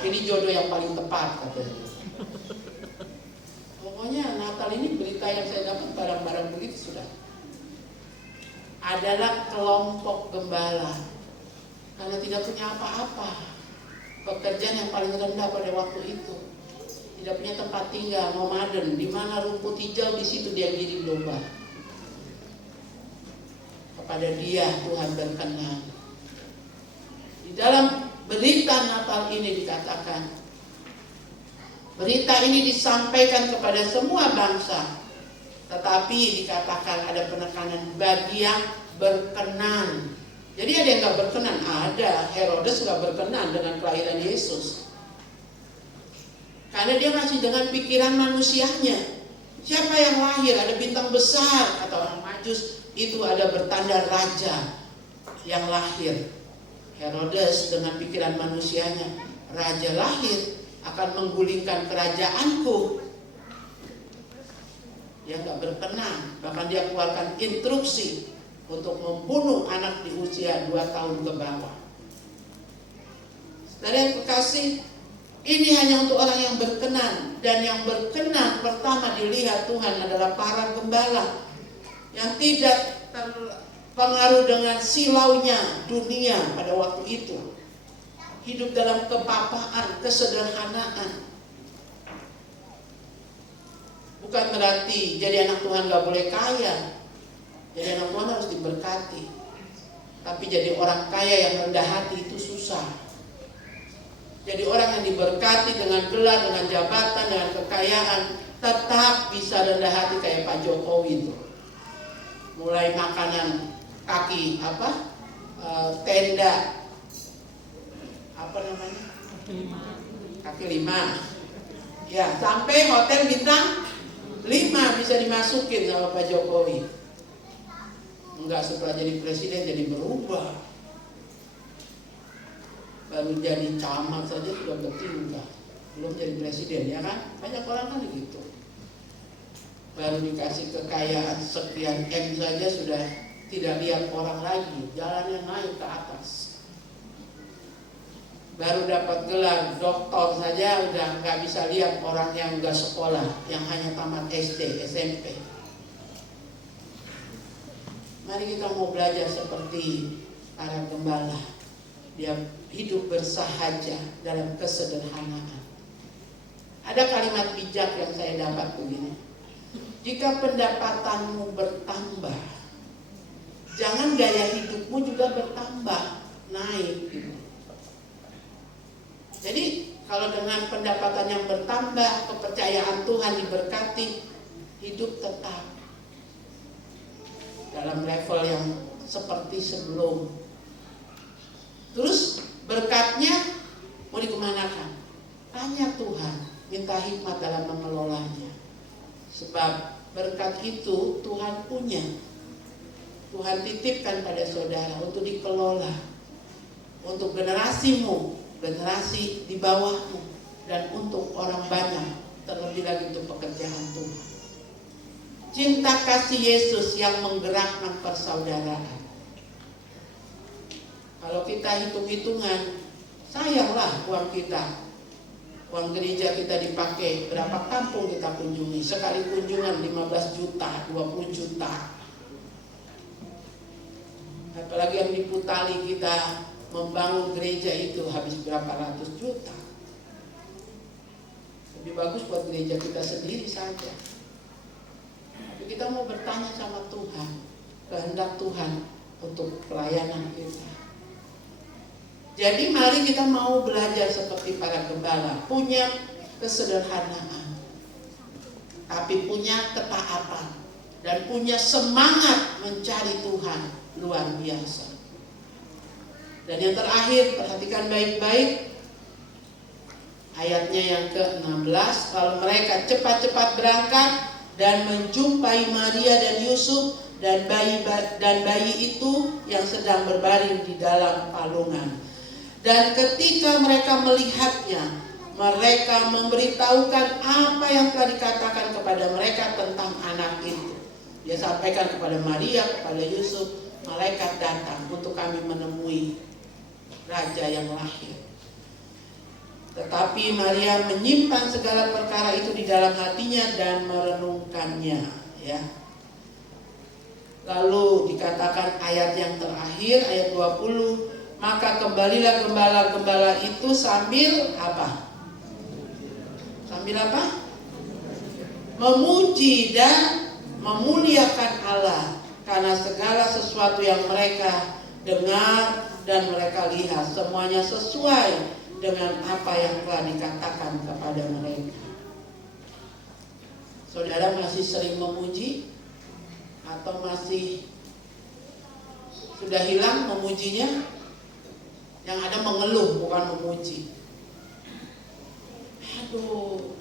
Ini jodoh yang paling tepat katanya. Pokoknya Natal ini berita yang saya dapat barang-barang begitu sudah. Adalah kelompok gembala. Karena tidak punya apa-apa. Pekerjaan yang paling rendah pada waktu itu. Tidak punya tempat tinggal, nomaden. Di mana rumput hijau, di situ dia giring domba. Kepada dia Tuhan berkenan. Di dalam berita Natal ini dikatakan, berita ini disampaikan kepada semua bangsa, tetapi dikatakan ada penekanan bagi yang berkenan. Jadi ada yang gak berkenan? Ada. Herodes gak berkenan dengan kelahiran Yesus, karena dia masih dengan pikiran manusianya. Siapa yang lahir? Ada bintang besar, kata orang Majus, itu ada bertanda raja yang lahir. Herodes dengan pikiran manusianya, raja lahir akan menggulingkan kerajaanku. Dia gak berkenan. Bahkan dia keluarkan instruksi untuk membunuh anak di usia 2 tahun ke bawah. Saudara yang kekasih, ini hanya untuk orang yang berkenan. Dan yang berkenan pertama dilihat Tuhan adalah para gembala yang tidak terpengaruh dengan silaunya dunia pada waktu itu. Hidup dalam kepapaan, kesederhanaan. Bukan berarti jadi anak Tuhan gak boleh kaya. Jadi anak Tuhan harus diberkati. Tapi jadi orang kaya yang rendah hati itu susah. Jadi orang yang diberkati dengan gelar, dengan jabatan, dengan kekayaan, tetap bisa rendah hati kayak Pak Jokowi itu. Mulai makanan kaki tenda kaki lima, ya sampai hotel bintang 5 bisa dimasukin sama Pak Jokowi. Enggak, setelah jadi presiden jadi berubah. Baru jadi camat saja sudah bertingkah, belum jadi presiden, ya kan? Banyak orang kan gitu. Baru dikasih kekayaan sekian M saja sudah tidak lihat orang lagi, jalannya naik ke atas. Baru dapat gelar doktor saja udah nggak bisa lihat orang yang nggak sekolah, yang hanya tamat SD, SMP. Mari kita mau belajar seperti para gembala. Dia hidup bersahaja dalam kesederhanaan. Ada kalimat bijak yang saya dapat begini. Jika pendapatanmu bertambah, jangan gaya hidupmu juga bertambah, naik gitu. Jadi kalau dengan pendapatan yang bertambah, kepercayaan Tuhan diberkati, hidup tetap dalam level yang seperti sebelum. Terus berkatnya mau dikemanakan? Tanya Tuhan, minta hikmat dalam mengelolanya. Sebab berkat itu Tuhan punya. Tuhan titipkan pada saudara untuk dikelola, untuk generasimu, generasi di bawahmu, dan untuk orang banyak, terlebih lagi untuk pekerjaan Tuhan. Cinta kasih Yesus yang menggerakkan persaudaraan. Kalau kita hitung-hitungan, sayanglah uang kita, uang gereja kita dipakai, berapa kampung kita kunjungi, sekali kunjungan 15 juta, 20 juta. Apalagi yang di Putali kita membangun gereja itu habis berapa ratus juta. Lebih bagus buat gereja kita sendiri saja. Tapi kita mau bertanya sama Tuhan, kehendak Tuhan untuk pelayanan kita. Jadi mari kita mau belajar seperti para gembala, punya kesederhanaan, tapi punya ketaatan dan punya semangat mencari Tuhan luar biasa. Dan yang terakhir, perhatikan baik-baik ayatnya yang ke-16. Lalu mereka cepat-cepat berangkat dan menjumpai Maria dan Yusuf dan bayi itu yang sedang berbaring di dalam palungan. Dan ketika mereka melihatnya, mereka memberitahukan apa yang telah dikatakan kepada mereka tentang anak itu. Dia sampaikan kepada Maria, kepada Yusuf, malaikat datang untuk kami menemui raja yang lahir. Tetapi Maria menyimpan segala perkara itu di dalam hatinya dan merenungkannya, ya. Lalu dikatakan ayat yang terakhir, ayat 20, maka kembalilah gembala-gembala itu sambil apa? Sambil apa? Memuji dan memuliakan Allah karena segala sesuatu yang mereka dengar dan mereka lihat semuanya sesuai dengan apa yang telah dikatakan kepada mereka. Saudara masih sering memuji atau masih sudah hilang memujinya? Yang ada mengeluh bukan memuji. Aduh,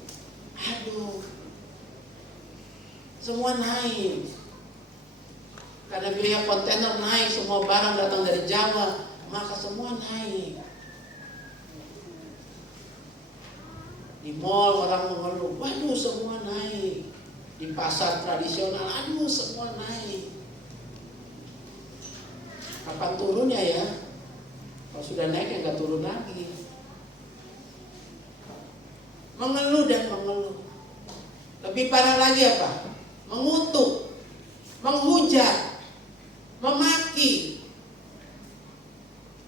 semua naik. Karena biaya kontainer naik, semua barang datang dari Jawa, maka semua naik. Di mall orang mengeluh, waduh semua naik. Di pasar tradisional, aduh semua naik. Kapan turunnya ya? Kalau sudah naik ya nggak turun lagi. Mengeluh dan mengeluh. Lebih parah lagi apa? Mengutuk, menghujat, memaki.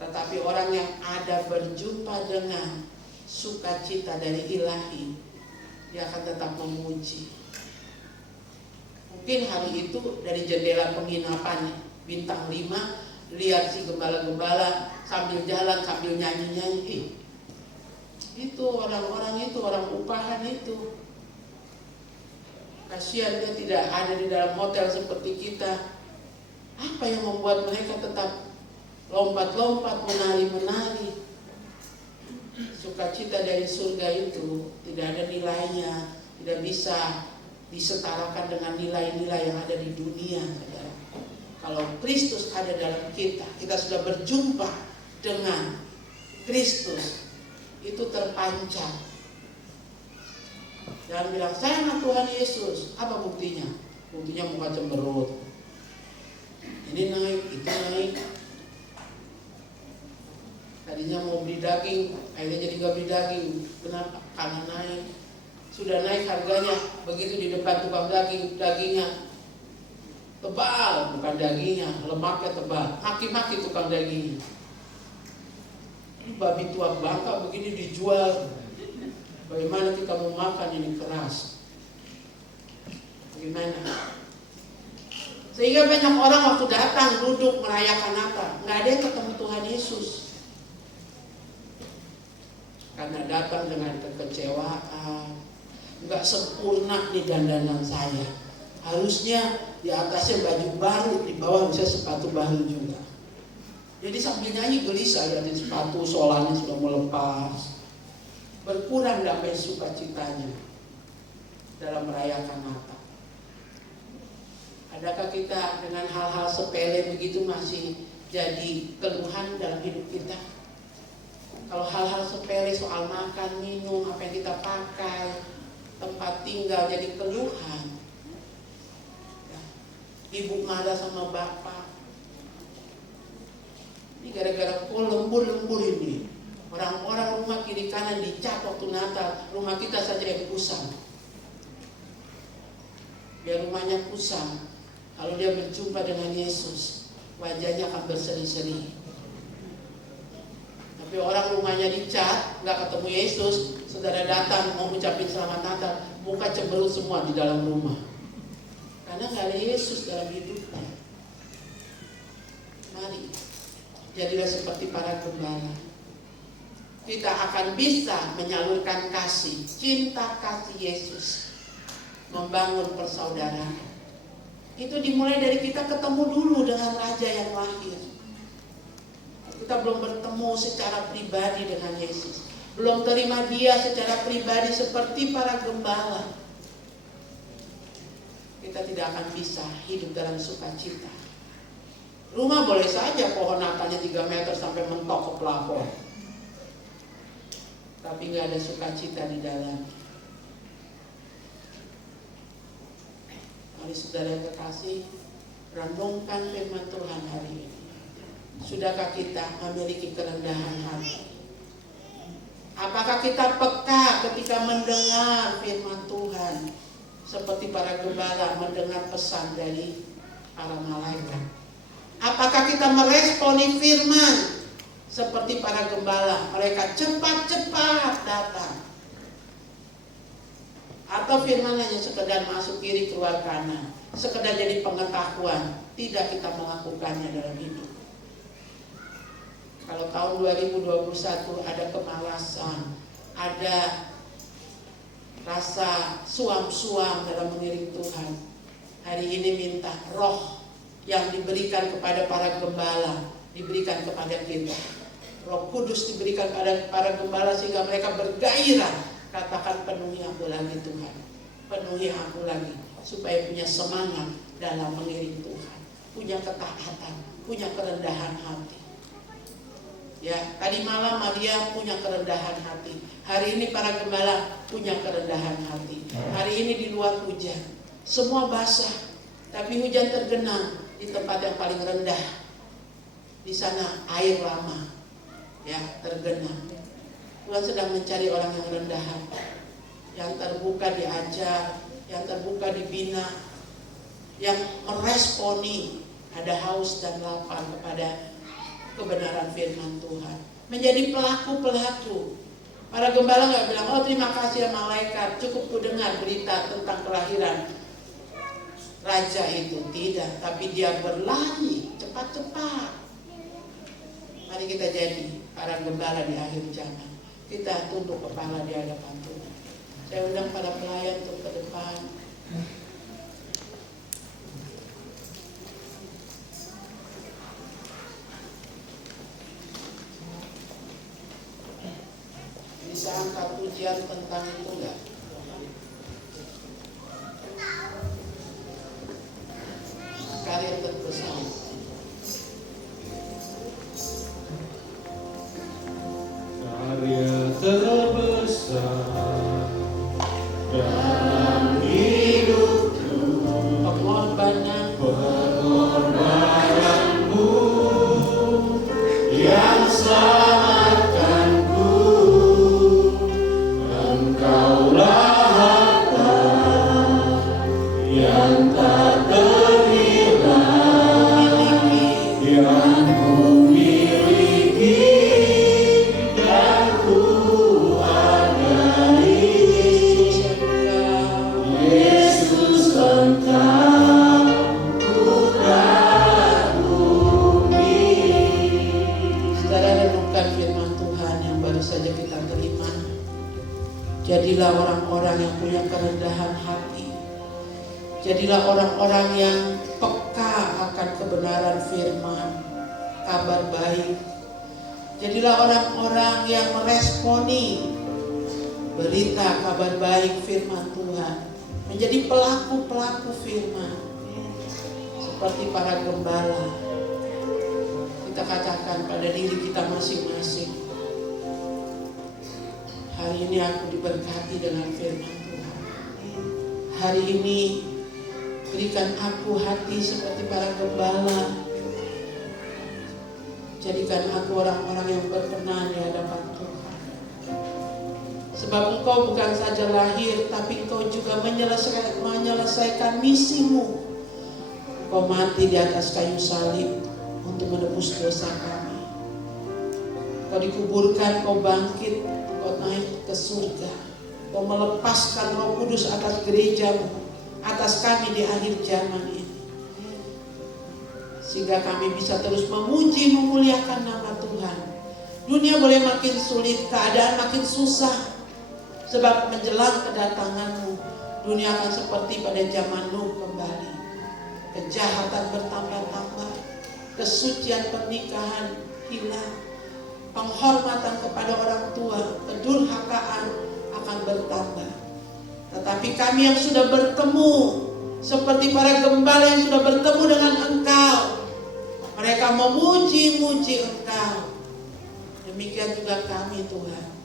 Tetapi orang yang ada berjumpa dengan sukacita dari Ilahi, dia akan tetap memuji. Mungkin hari itu dari jendela penginapan bintang 5 lihat si gembala-gembala sambil jalan sambil nyanyi-nyanyi. Itu orang-orang itu, orang upahan itu. Kasihan dia tidak ada di dalam hotel seperti kita. Apa yang membuat mereka tetap lompat-lompat, menari-menari? Sukacita dari surga itu tidak ada nilainya, tidak bisa disetarakan dengan nilai-nilai yang ada di dunia, saudara. Kalau Kristus ada dalam kita, kita sudah berjumpa dengan Kristus, itu terpancar. Jangan bilang, saya anak Tuhan Yesus. Apa buktinya? Buktinya muka cemberut. Ini naik, itu naik. Tadinya mau beli daging, akhirnya jadi gak beli daging. Kenapa? Karena naik. Sudah naik harganya, begitu di depan tukang daging, dagingnya tebal, bukan dagingnya, lemaknya tebal. Maki-maki tukang dagingnya. Ini babi tua bangka begini dijual. Bagaimana kita mau makan ini keras? Bagaimana? Sehingga banyak orang waktu datang duduk merayakan Natal, nggak ada yang ketemu Tuhan Yesus. Karena datang dengan kekecewaan, nggak sempurna di dandanan saya. Harusnya di atasnya baju baru, di bawah harusnya sepatu baru juga. Jadi sambil nyanyi gelisah, lihatin sepatu solannya sudah mau lepas. Berkurang damai sukacitanya dalam merayakan Natal. Adakah kita dengan hal-hal sepele begitu masih jadi keluhan dalam hidup kita? Kalau hal-hal sepele soal makan, minum, apa yang kita pakai, tempat tinggal jadi keluhan. Ya. Ibu marah sama bapak. Ini gara-gara lembur-lembur ini. Orang-orang rumah kiri kanan dicat waktu Natal, rumah kita saja yang kusam. Biar rumahnya kusam, kalau dia berjumpa dengan Yesus, wajahnya akan berseri-seri. Tapi orang rumahnya dicat, nggak ketemu Yesus, saudara datang mau ucapin selamat Natal, muka cemberut semua di dalam rumah. Karena nggak ada Yesus dalam hidupnya. Mari, jadilah seperti para gembala. Kita akan bisa menyalurkan kasih, cinta kasih Yesus, membangun persaudaraan. Itu dimulai dari kita ketemu dulu dengan Raja yang lahir. Kita belum bertemu secara pribadi dengan Yesus, belum terima Dia secara pribadi seperti para gembala, kita tidak akan bisa hidup dalam sukacita. Rumah boleh saja pohon Natalnya 3 meter sampai mentok ke plafon, tapi nggak ada sukacita di dalam. Mari saudara yang kekasih, renungkan firman Tuhan hari ini. Sudahkah kita memiliki kerendahan hati? Apakah kita peka ketika mendengar firman Tuhan, seperti para gembala mendengar pesan dari para malaikat? Apakah kita meresponi firman seperti para gembala, mereka cepat-cepat datang? Atau firman hanya sekedar masuk kiri keluar kanan, sekedar jadi pengetahuan, tidak kita melakukannya dalam hidup? Kalau tahun 2021 ada kemalasan, ada rasa suam-suam dalam mengiring Tuhan, hari ini minta roh yang diberikan kepada para gembala diberikan kepada kita. Roh Kudus diberikan pada para gembala sehingga mereka bergairah. Katakan, penuhi aku lagi Tuhan, penuhi aku lagi, supaya punya semangat dalam mengiring Tuhan, punya ketaatan, punya kerendahan hati. Ya, tadi malam Maria punya kerendahan hati. Hari ini para gembala punya kerendahan hati. Hari ini di luar hujan, semua basah, tapi hujan tergenang di tempat yang paling rendah. Di sana air lama, ya, tergenang. Tuhan sedang mencari orang yang rendah hati, yang terbuka diajar, yang terbuka dibina, yang meresponi ada haus dan lapar kepada kebenaran firman Tuhan. Menjadi pelaku-pelaku. Para gembala nggak bilang, oh terima kasih ya malaikat, cukup ku dengar berita tentang kelahiran raja itu tidak, tapi dia berlari cepat-cepat. Mari kita jadi para gembala di akhir zaman. Kita tunduk kepala di hadapan Tuhan. Saya undang para pelayan untuk ke depan. Bisa angkat pujian tentang itu enggak? Karya terbesar. Karya terbesar dalam hidupku, pengorbananmu yang selamatkanku. Engkaulah harta yang tak ternilai yang ku miliki dan ku hargai. Yesus Engkau putra bumi. Saudara, renungkan firman Tuhan yang baru saja kita terima. Jadilah orang-orang yang punya kerendahan hati. Jadilah orang-orang yang peka akan kebenaran firman, kabar baik. Jadilah orang-orang yang meresponi berita kabar baik firman Tuhan. Menjadi pelaku-pelaku firman. Seperti para gembala. Kita katakan pada diri kita masing-masing, hari ini aku diberkati dengan firman Tuhan. Hari ini berikan aku hati seperti para gembala. Jadikan aku orang-orang yang berkenan di hadapan Tuhan. Sebab engkau bukan saja lahir, tapi engkau juga menyelesaikan misimu. Engkau mati di atas kayu salib untuk menebus dosa kami. Engkau dikuburkan, engkau bangkit, engkau naik ke surga. Engkau melepaskan Roh Kudus atas gerejamu, atas kami di akhir zaman ini. Sehingga kami bisa terus memuji, memuliakan nama Tuhan. Dunia boleh makin sulit, keadaan makin susah. Sebab menjelang kedatanganmu, dunia akan seperti pada zaman Nuh kembali. Kejahatan bertambah-tambah, kesucian pernikahan hilang, penghormatan kepada orang tua, kedurhakaan akan bertambah. Tetapi kami yang sudah bertemu seperti para gembala yang sudah bertemu dengan Engkau, mereka memuji-muji Engkau. Demikian juga kami, Tuhan.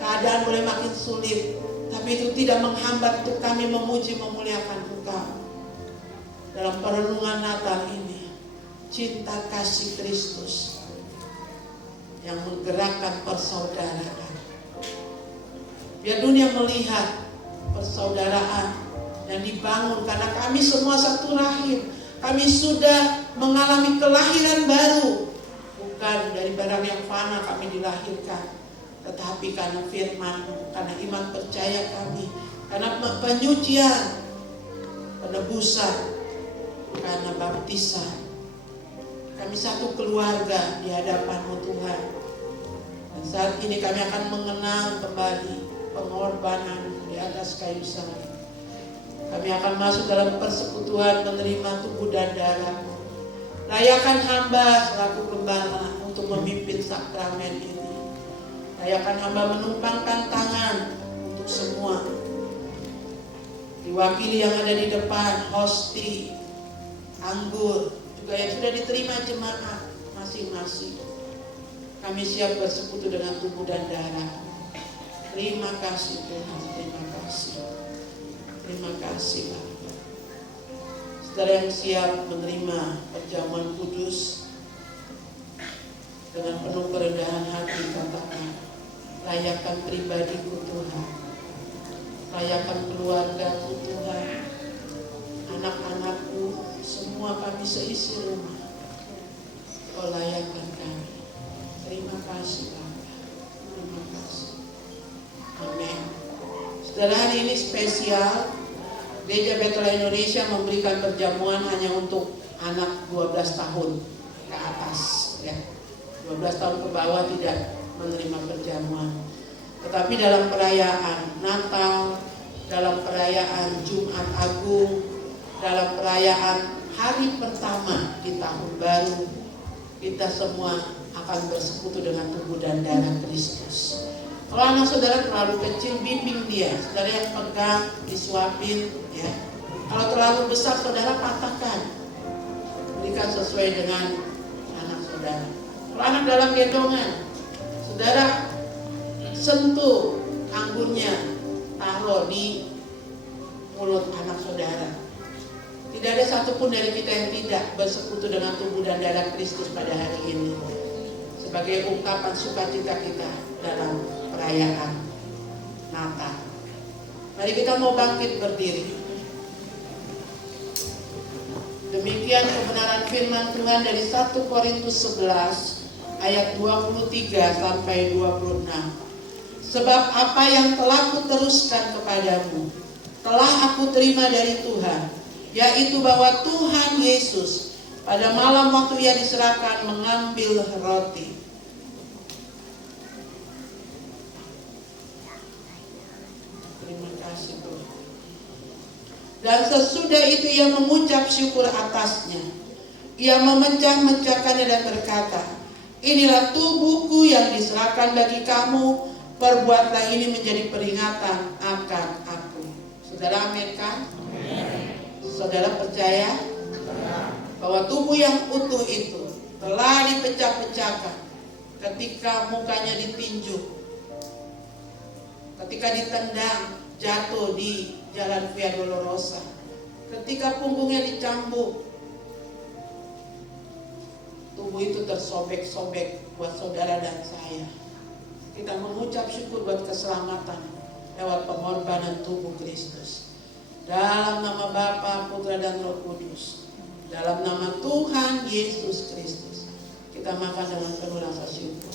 Keadaan boleh makin sulit, tapi itu tidak menghambat untuk kami memuji, memuliakan Engkau. Dalam perenungan Natal ini, cinta kasih Kristus yang menggerakkan persaudaraan. Biar dunia melihat persaudaraan yang dibangun karena kami semua satu rahim. Kami sudah mengalami kelahiran baru. Bukan dari barang yang fana kami dilahirkan, tetapi karena firman-Mu, karena iman percaya kami, karena penyucian, penebusan, karena baptisan. Kami satu keluarga di hadapan-Mu, Tuhan. Dan saat ini kami akan mengenal kembali pengorbanan di atas kayu salib. Kami akan masuk dalam persekutuan menerima tubuh dan darah-Mu. Layakan hamba selaku gembala untuk memimpin sakramen ini. Layakan hamba menumpangkan tangan untuk semua. Diwakili yang ada di depan, hosti, anggur, juga yang sudah diterima jemaat masing-masing. Kami siap bersekutu dengan tubuh dan darah. Terima kasih Tuhan, terima kasih. Terima kasih Bapak. Saudara yang siap menerima perjamuan kudus, dengan penuh kerendahan hati katakan, layakan pribadiku Tuhan, layakan keluargaku Tuhan, anak-anakku, semua kami seisi rumah, Kau layakan kami. Terima kasih Bapak, terima kasih. Amin. Saudara, hari ini spesial Gereja Betel Indonesia memberikan perjamuan hanya untuk anak 12 tahun ke atas, ya. 12 tahun ke bawah tidak menerima perjamuan. Tetapi dalam perayaan Natal, dalam perayaan Jumat Agung, dalam perayaan hari pertama di tahun baru, kita semua akan bersekutu dengan tubuh dan darah Kristus. Kalau anak saudara terlalu kecil, bimbing dia. Saudara yang pegang, disuapin, ya. Kalau terlalu besar, saudara patahkan. Berikan sesuai dengan anak saudara. Kalau anak dalam gendongan, saudara sentuh anggurnya, taruh di mulut anak saudara. Tidak ada satupun dari kita yang tidak bersekutu dengan tubuh dan darah Kristus pada hari ini, sebagai ungkapan sukacita kita dalam perayaan Natal. Mari kita mau bangkit berdiri. Demikian kebenaran firman Tuhan dari 1 Korintus 11 ayat 23 sampai 26. Sebab apa yang telah kuteruskan kepadamu telah aku terima dari Tuhan, yaitu bahwa Tuhan Yesus pada malam waktu ia diserahkan mengambil roti. Terima kasih Tuhan. Dan sesudah itu ia mengucap syukur atasnya. Ia memecah-mecahkannya dan berkata, inilah tubuhku yang diserahkan bagi kamu, perbuatlah ini menjadi peringatan akan aku. Saudara amin kan? Saudara percaya bahwa tubuh yang utuh itu telah dipecah-pecahkan ketika mukanya ditinju, ketika ditendang jatuh di jalan Via Dolorosa, ketika punggungnya dicambuk. Tubuh itu tersobek-sobek buat saudara dan saya. Kita mengucap syukur buat keselamatan lewat pengorbanan tubuh Kristus. Dalam nama Bapa, Putra dan Roh Kudus, dalam nama Tuhan Yesus Kristus, kita makan dengan penuh rasa syukur.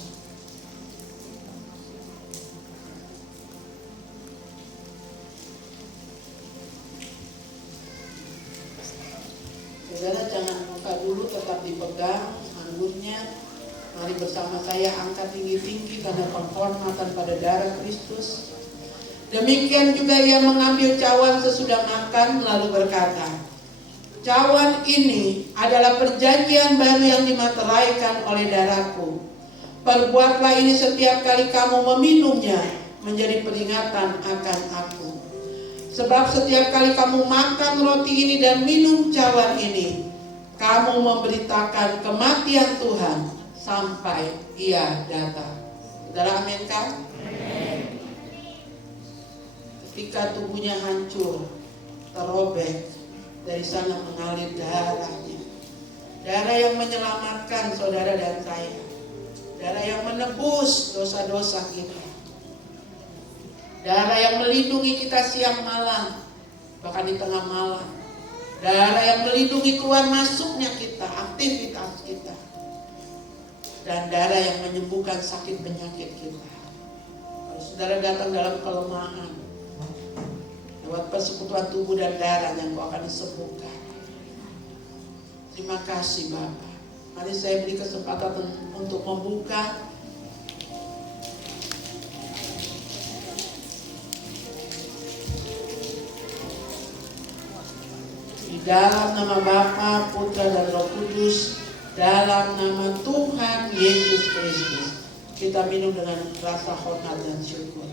Saudara jangan buka dulu, tetap dipegang anggurnya. Mari bersama saya angkat tinggi-tinggi karena penghormatan pada darah Kristus. Demikian juga ia mengambil cawan sesudah makan lalu berkata, cawan ini adalah perjanjian baru yang dimateraikan oleh darahku. Perbuatlah ini setiap kali kamu meminumnya menjadi peringatan akan aku. Sebab setiap kali kamu makan roti ini dan minum cawan ini, kamu memberitakan kematian Tuhan sampai ia datang. Saudara amin kan? Ketika tubuhnya hancur, terobek, dari sana mengalir darahnya. Darah yang menyelamatkan saudara dan saya. Darah yang menebus dosa-dosa kita. Darah yang melindungi kita siang malam, bahkan di tengah malam. Darah yang melindungi keluar masuknya kita, aktivitas kita. Dan darah yang menyembuhkan sakit penyakit kita. Kalau saudara datang dalam kelemahan, lewat persekutuan tubuh dan darah yang kau akan disembuhkan. Terima kasih Bapak. Mari saya beri kesempatan untuk membuka. Di dalam nama Bapa, Putra dan Roh Kudus, dalam nama Tuhan Yesus Kristus, kita minum dengan rasa hormat dan syukur.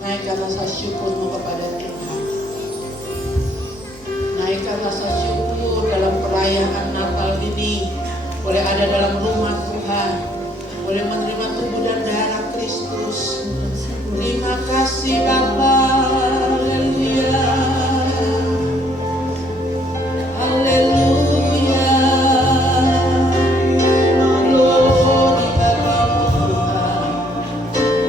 Naikkan rasa syukurmu kepada Tuhan. Naikkan rasa syukur dalam perayaan Natal ini. Boleh ada dalam rumah Tuhan, boleh menerima tubuh dan darah Kristus. Terima kasih Bapa. Haleluya. Haleluya. Glory bagimu Tuhan.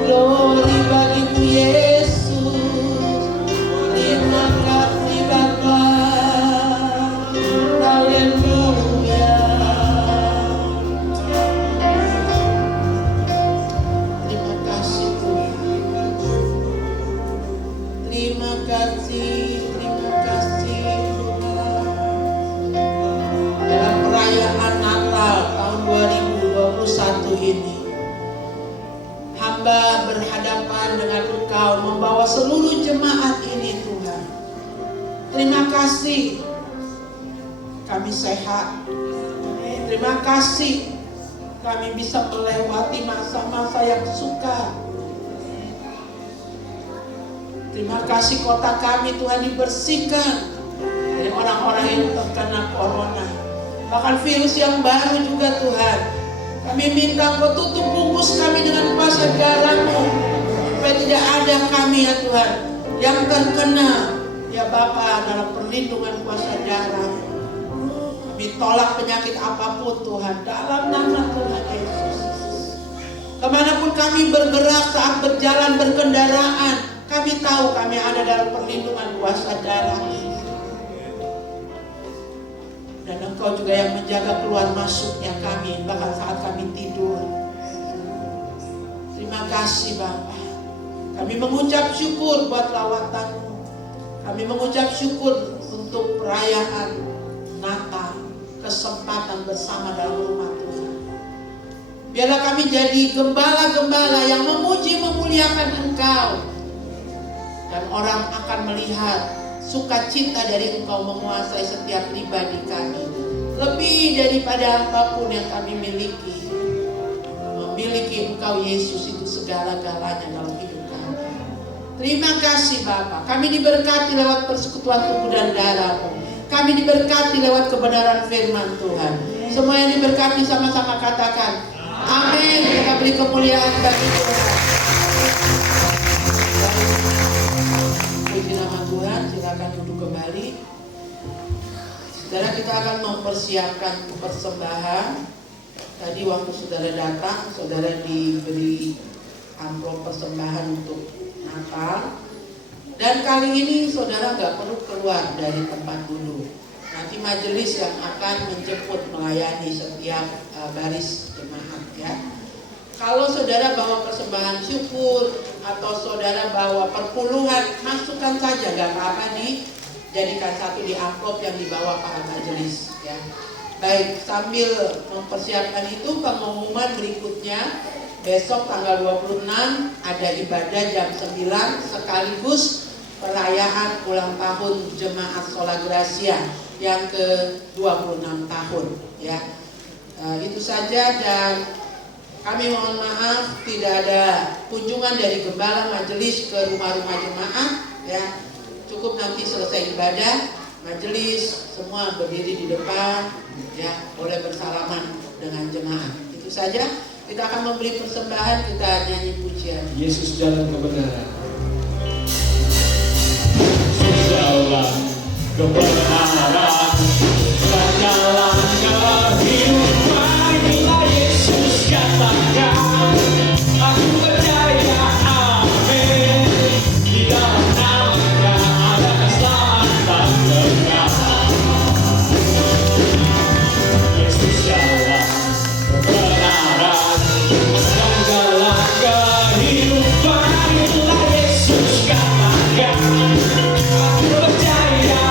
Glory bagimu Yesus. Terima kasih Bapa. kasih Tuhan. Dalam perayaan Natal tahun 2021 ini, hamba berhadapan dengan Engkau membawa seluruh jemaat ini Tuhan. Terima kasih kami sehat. Terima kasih kami bisa melewati masa-masa yang sukar. Terima kasih kota kami Tuhan dibersihkan dari orang-orang yang terkena corona. Bahkan virus yang baru juga Tuhan. Kami minta Engkau tutup bungkus kami dengan kuasa darah-Mu, supaya tidak ada kami ya Tuhan yang terkena ya Bapa dalam perlindungan kuasa darah-Mu. Kami tolak penyakit apapun Tuhan dalam nama Tuhan Yesus. Kemanapun kami bergerak saat berjalan berkendaraan, kami tahu kami ada dalam perlindungan kuasa darah-Mu. Dan Engkau juga yang menjaga keluar masuknya kami, bahkan saat kami tidur. Terima kasih Bapa. Kami mengucap syukur buat lawatan-Mu. Kami mengucap syukur untuk perayaan Natal, kesempatan bersama dalam rumah Tuhan. Biarlah kami jadi gembala-gembala yang memuji memuliakan Engkau. Dan orang akan melihat sukacita dari Engkau menguasai setiap pribadi kami. Lebih daripada apapun yang kami miliki. Memiliki Engkau Yesus itu segala-galanya dalam hidup kami. Terima kasih Bapa. Kami diberkati lewat persekutuan tubuh dan darah-Mu. Kami diberkati lewat kebenaran firman Tuhan. Semua yang diberkati sama-sama katakan amin. Kita beri kemuliaan bagi Tuhan. Puji nama Tuhan. Silakan duduk kembali. Saudara, kita akan mempersiapkan persembahan. Tadi waktu saudara datang, saudara diberi amplop persembahan untuk Natal. Dan kali ini saudara nggak perlu keluar dari tempat dulu. Nanti majelis yang akan menjemput melayani setiap baris jemaat ya. Kalau saudara bawa persembahan syukur atau saudara bawa perpuluhan, masukkan saja, nggak apa-apa, dijadikan satu di amplop yang dibawa para majelis ya. Baik, sambil mempersiapkan itu, pengumuman berikutnya. Besok tanggal 26 ada ibadah jam 9 sekaligus perayaan ulang tahun Jemaat Sola Gracia yang ke-26 tahun ya. Itu saja, dan kami mohon maaf tidak ada kunjungan dari gembala majelis ke rumah-rumah jemaat ya. Cukup nanti selesai ibadah, majelis semua berdiri di depan ya, boleh bersalaman dengan jemaat. Itu saja. Kita akan memberi persembahan, kita nyanyi pujian. Yesus jalan kebenaran. Yesus jalan kebenaran dan jalan kehidupan. Bila Yesus katakan, aku percaya, amin. Di dalam nama-Nya ada keselamatan kekal. Yesus jalan kebenaran dan jalan kehidupan. Bila Yesus katakan, aku percaya,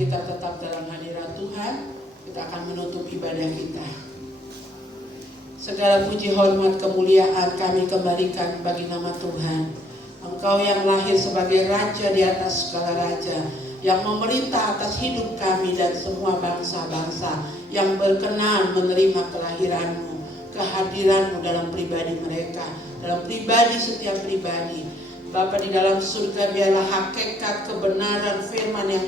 kita tetap dalam hadirat Tuhan, kita akan menutup ibadah kita. Segala puji, hormat, kemuliaan kami kembalikan bagi nama Tuhan. Engkau yang lahir sebagai Raja di atas segala raja, yang memerintah atas hidup kami dan semua bangsa-bangsa, yang berkenan menerima kelahiranmu, kehadiranmu dalam pribadi mereka, dalam pribadi setiap pribadi. Bapa di dalam surga, biarlah hakikat kebenaran firman yang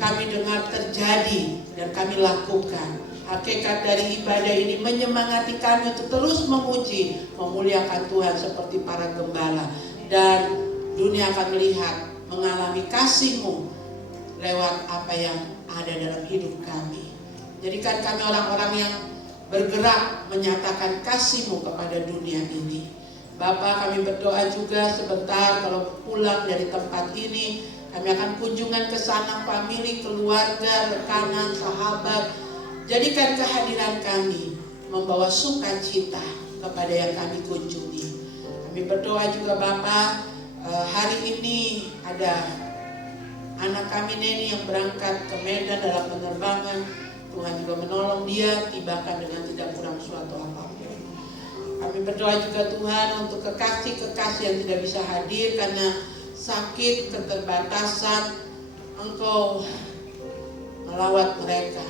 kami dengar terjadi dan kami lakukan. Hakikat dari ibadah ini menyemangati kami untuk terus memuji, memuliakan Tuhan seperti para gembala. Dan dunia akan melihat, mengalami kasih-Mu lewat apa yang ada dalam hidup kami. Jadikan kami orang-orang yang bergerak menyatakan kasih-Mu kepada dunia ini. Bapa, kami berdoa juga sebentar kalau pulang dari tempat ini, kami akan kunjungan ke sana, famili, keluarga, rekanan, sahabat. Jadikan kehadiran kami membawa sukacita kepada yang kami kunjungi. Kami berdoa juga Bapa, hari ini ada anak kami Neni yang berangkat ke Medan dalam penerbangan. Tuhan juga menolong dia, tibakan dengan tidak kurang suatu apapun. Kami berdoa juga Tuhan untuk kekasih-kekasih yang tidak bisa hadir karena sakit, keterbatasan. Engkau melawat mereka.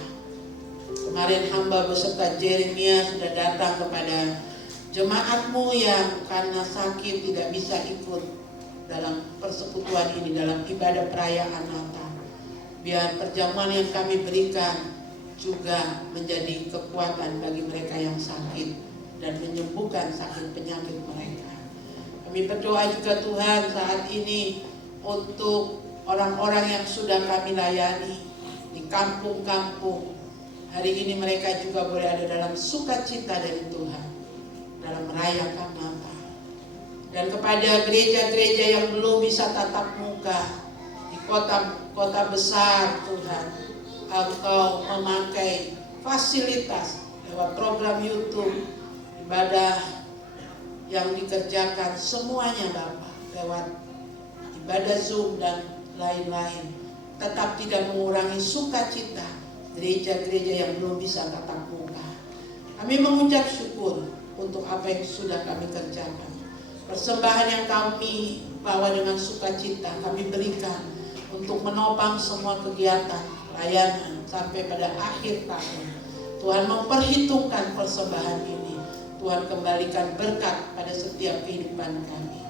Kemarin hamba beserta Jeremia sudah datang kepada jemaat-Mu yang karena sakit tidak bisa ikut dalam persekutuan ini, dalam ibadah perayaan Natal. Biar perjamuan yang kami berikan juga menjadi kekuatan bagi mereka yang sakit dan menyembuhkan sakit penyakit mereka. Kami berdoa juga Tuhan saat ini untuk orang-orang yang sudah kami layani di kampung-kampung. Hari ini mereka juga boleh ada dalam sukacita dari Tuhan dalam merayakan Natal. Dan kepada gereja-gereja yang belum bisa tatap muka di kota-kota besar Tuhan, Engkau memakai fasilitas lewat program YouTube, ibadah yang dikerjakan semuanya Bapak lewat ibadah Zoom dan lain-lain, tetap tidak mengurangi sukacita gereja-gereja yang belum bisa tatap muka. Kami mengucap syukur untuk apa yang sudah kami kerjakan. Persembahan yang kami bawa dengan sukacita kami berikan untuk menopang semua kegiatan layanan sampai pada akhir tahun. Tuhan memperhitungkan persembahan ini. Tuhan kembalikan berkat pada setiap kehidupan kami.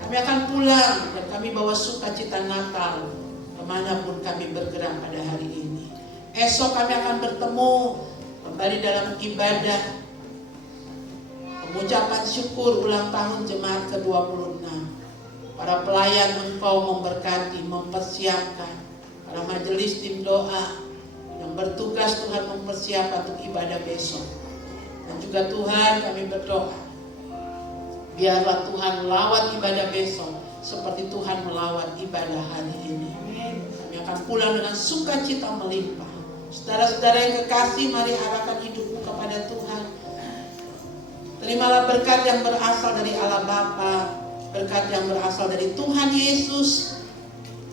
Kami akan pulang dan kami bawa sukacita Natal kemanapun kami bergerak pada hari ini. Esok kami akan bertemu kembali dalam ibadah pengucapan syukur ulang tahun jemaat ke-26. Para pelayan Engkau memberkati, mempersiapkan. Para majelis tim doa yang bertugas Tuhan mempersiapkan untuk ibadah besok. Dan juga Tuhan kami berdoa, biarlah Tuhan melawat ibadah besok seperti Tuhan melawat ibadah hari ini. Kami akan pulang dengan sukacita melimpah. Saudara-saudara yang kekasih, mari arahkan hidupmu kepada Tuhan. Terimalah berkat yang berasal dari Allah Bapa, berkat yang berasal dari Tuhan Yesus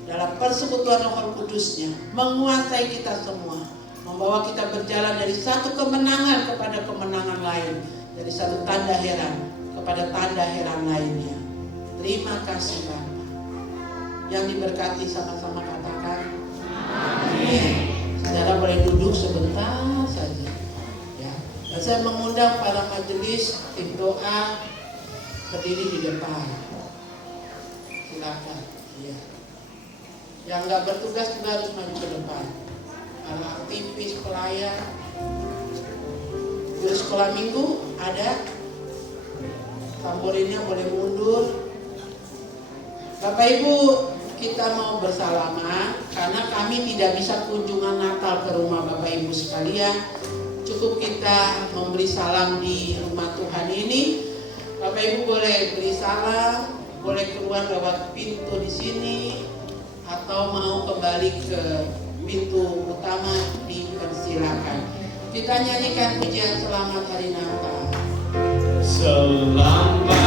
dalam persekutuan Roh Kudus-Nya, menguasai kita semua, membawa kita berjalan dari satu kemenangan kepada kemenangan lain, dari satu tanda heran kepada tanda heran lainnya. Terima kasih Bapa. Yang diberkati sama-sama katakan amin. Saudara boleh duduk sebentar saja. Ya. Dan saya mengundang para majelis tim doa berdiri di depan. Silakan. Ya. Yang nggak bertugas juga harus maju ke depan. Para aktivis, pelayan, guru sekolah minggu ada. Tamborinnya boleh mundur. Bapak Ibu, kita mau bersalaman karena kami tidak bisa kunjungan Natal ke rumah Bapak Ibu sekalian. Cukup kita memberi salam di rumah Tuhan ini. Bapak Ibu boleh beri salam, boleh keluar lewat pintu di sini atau mau kembali ke pintu utama, dipersilakan. Kita nyanyikan pujian selamat hari Natal. Selamat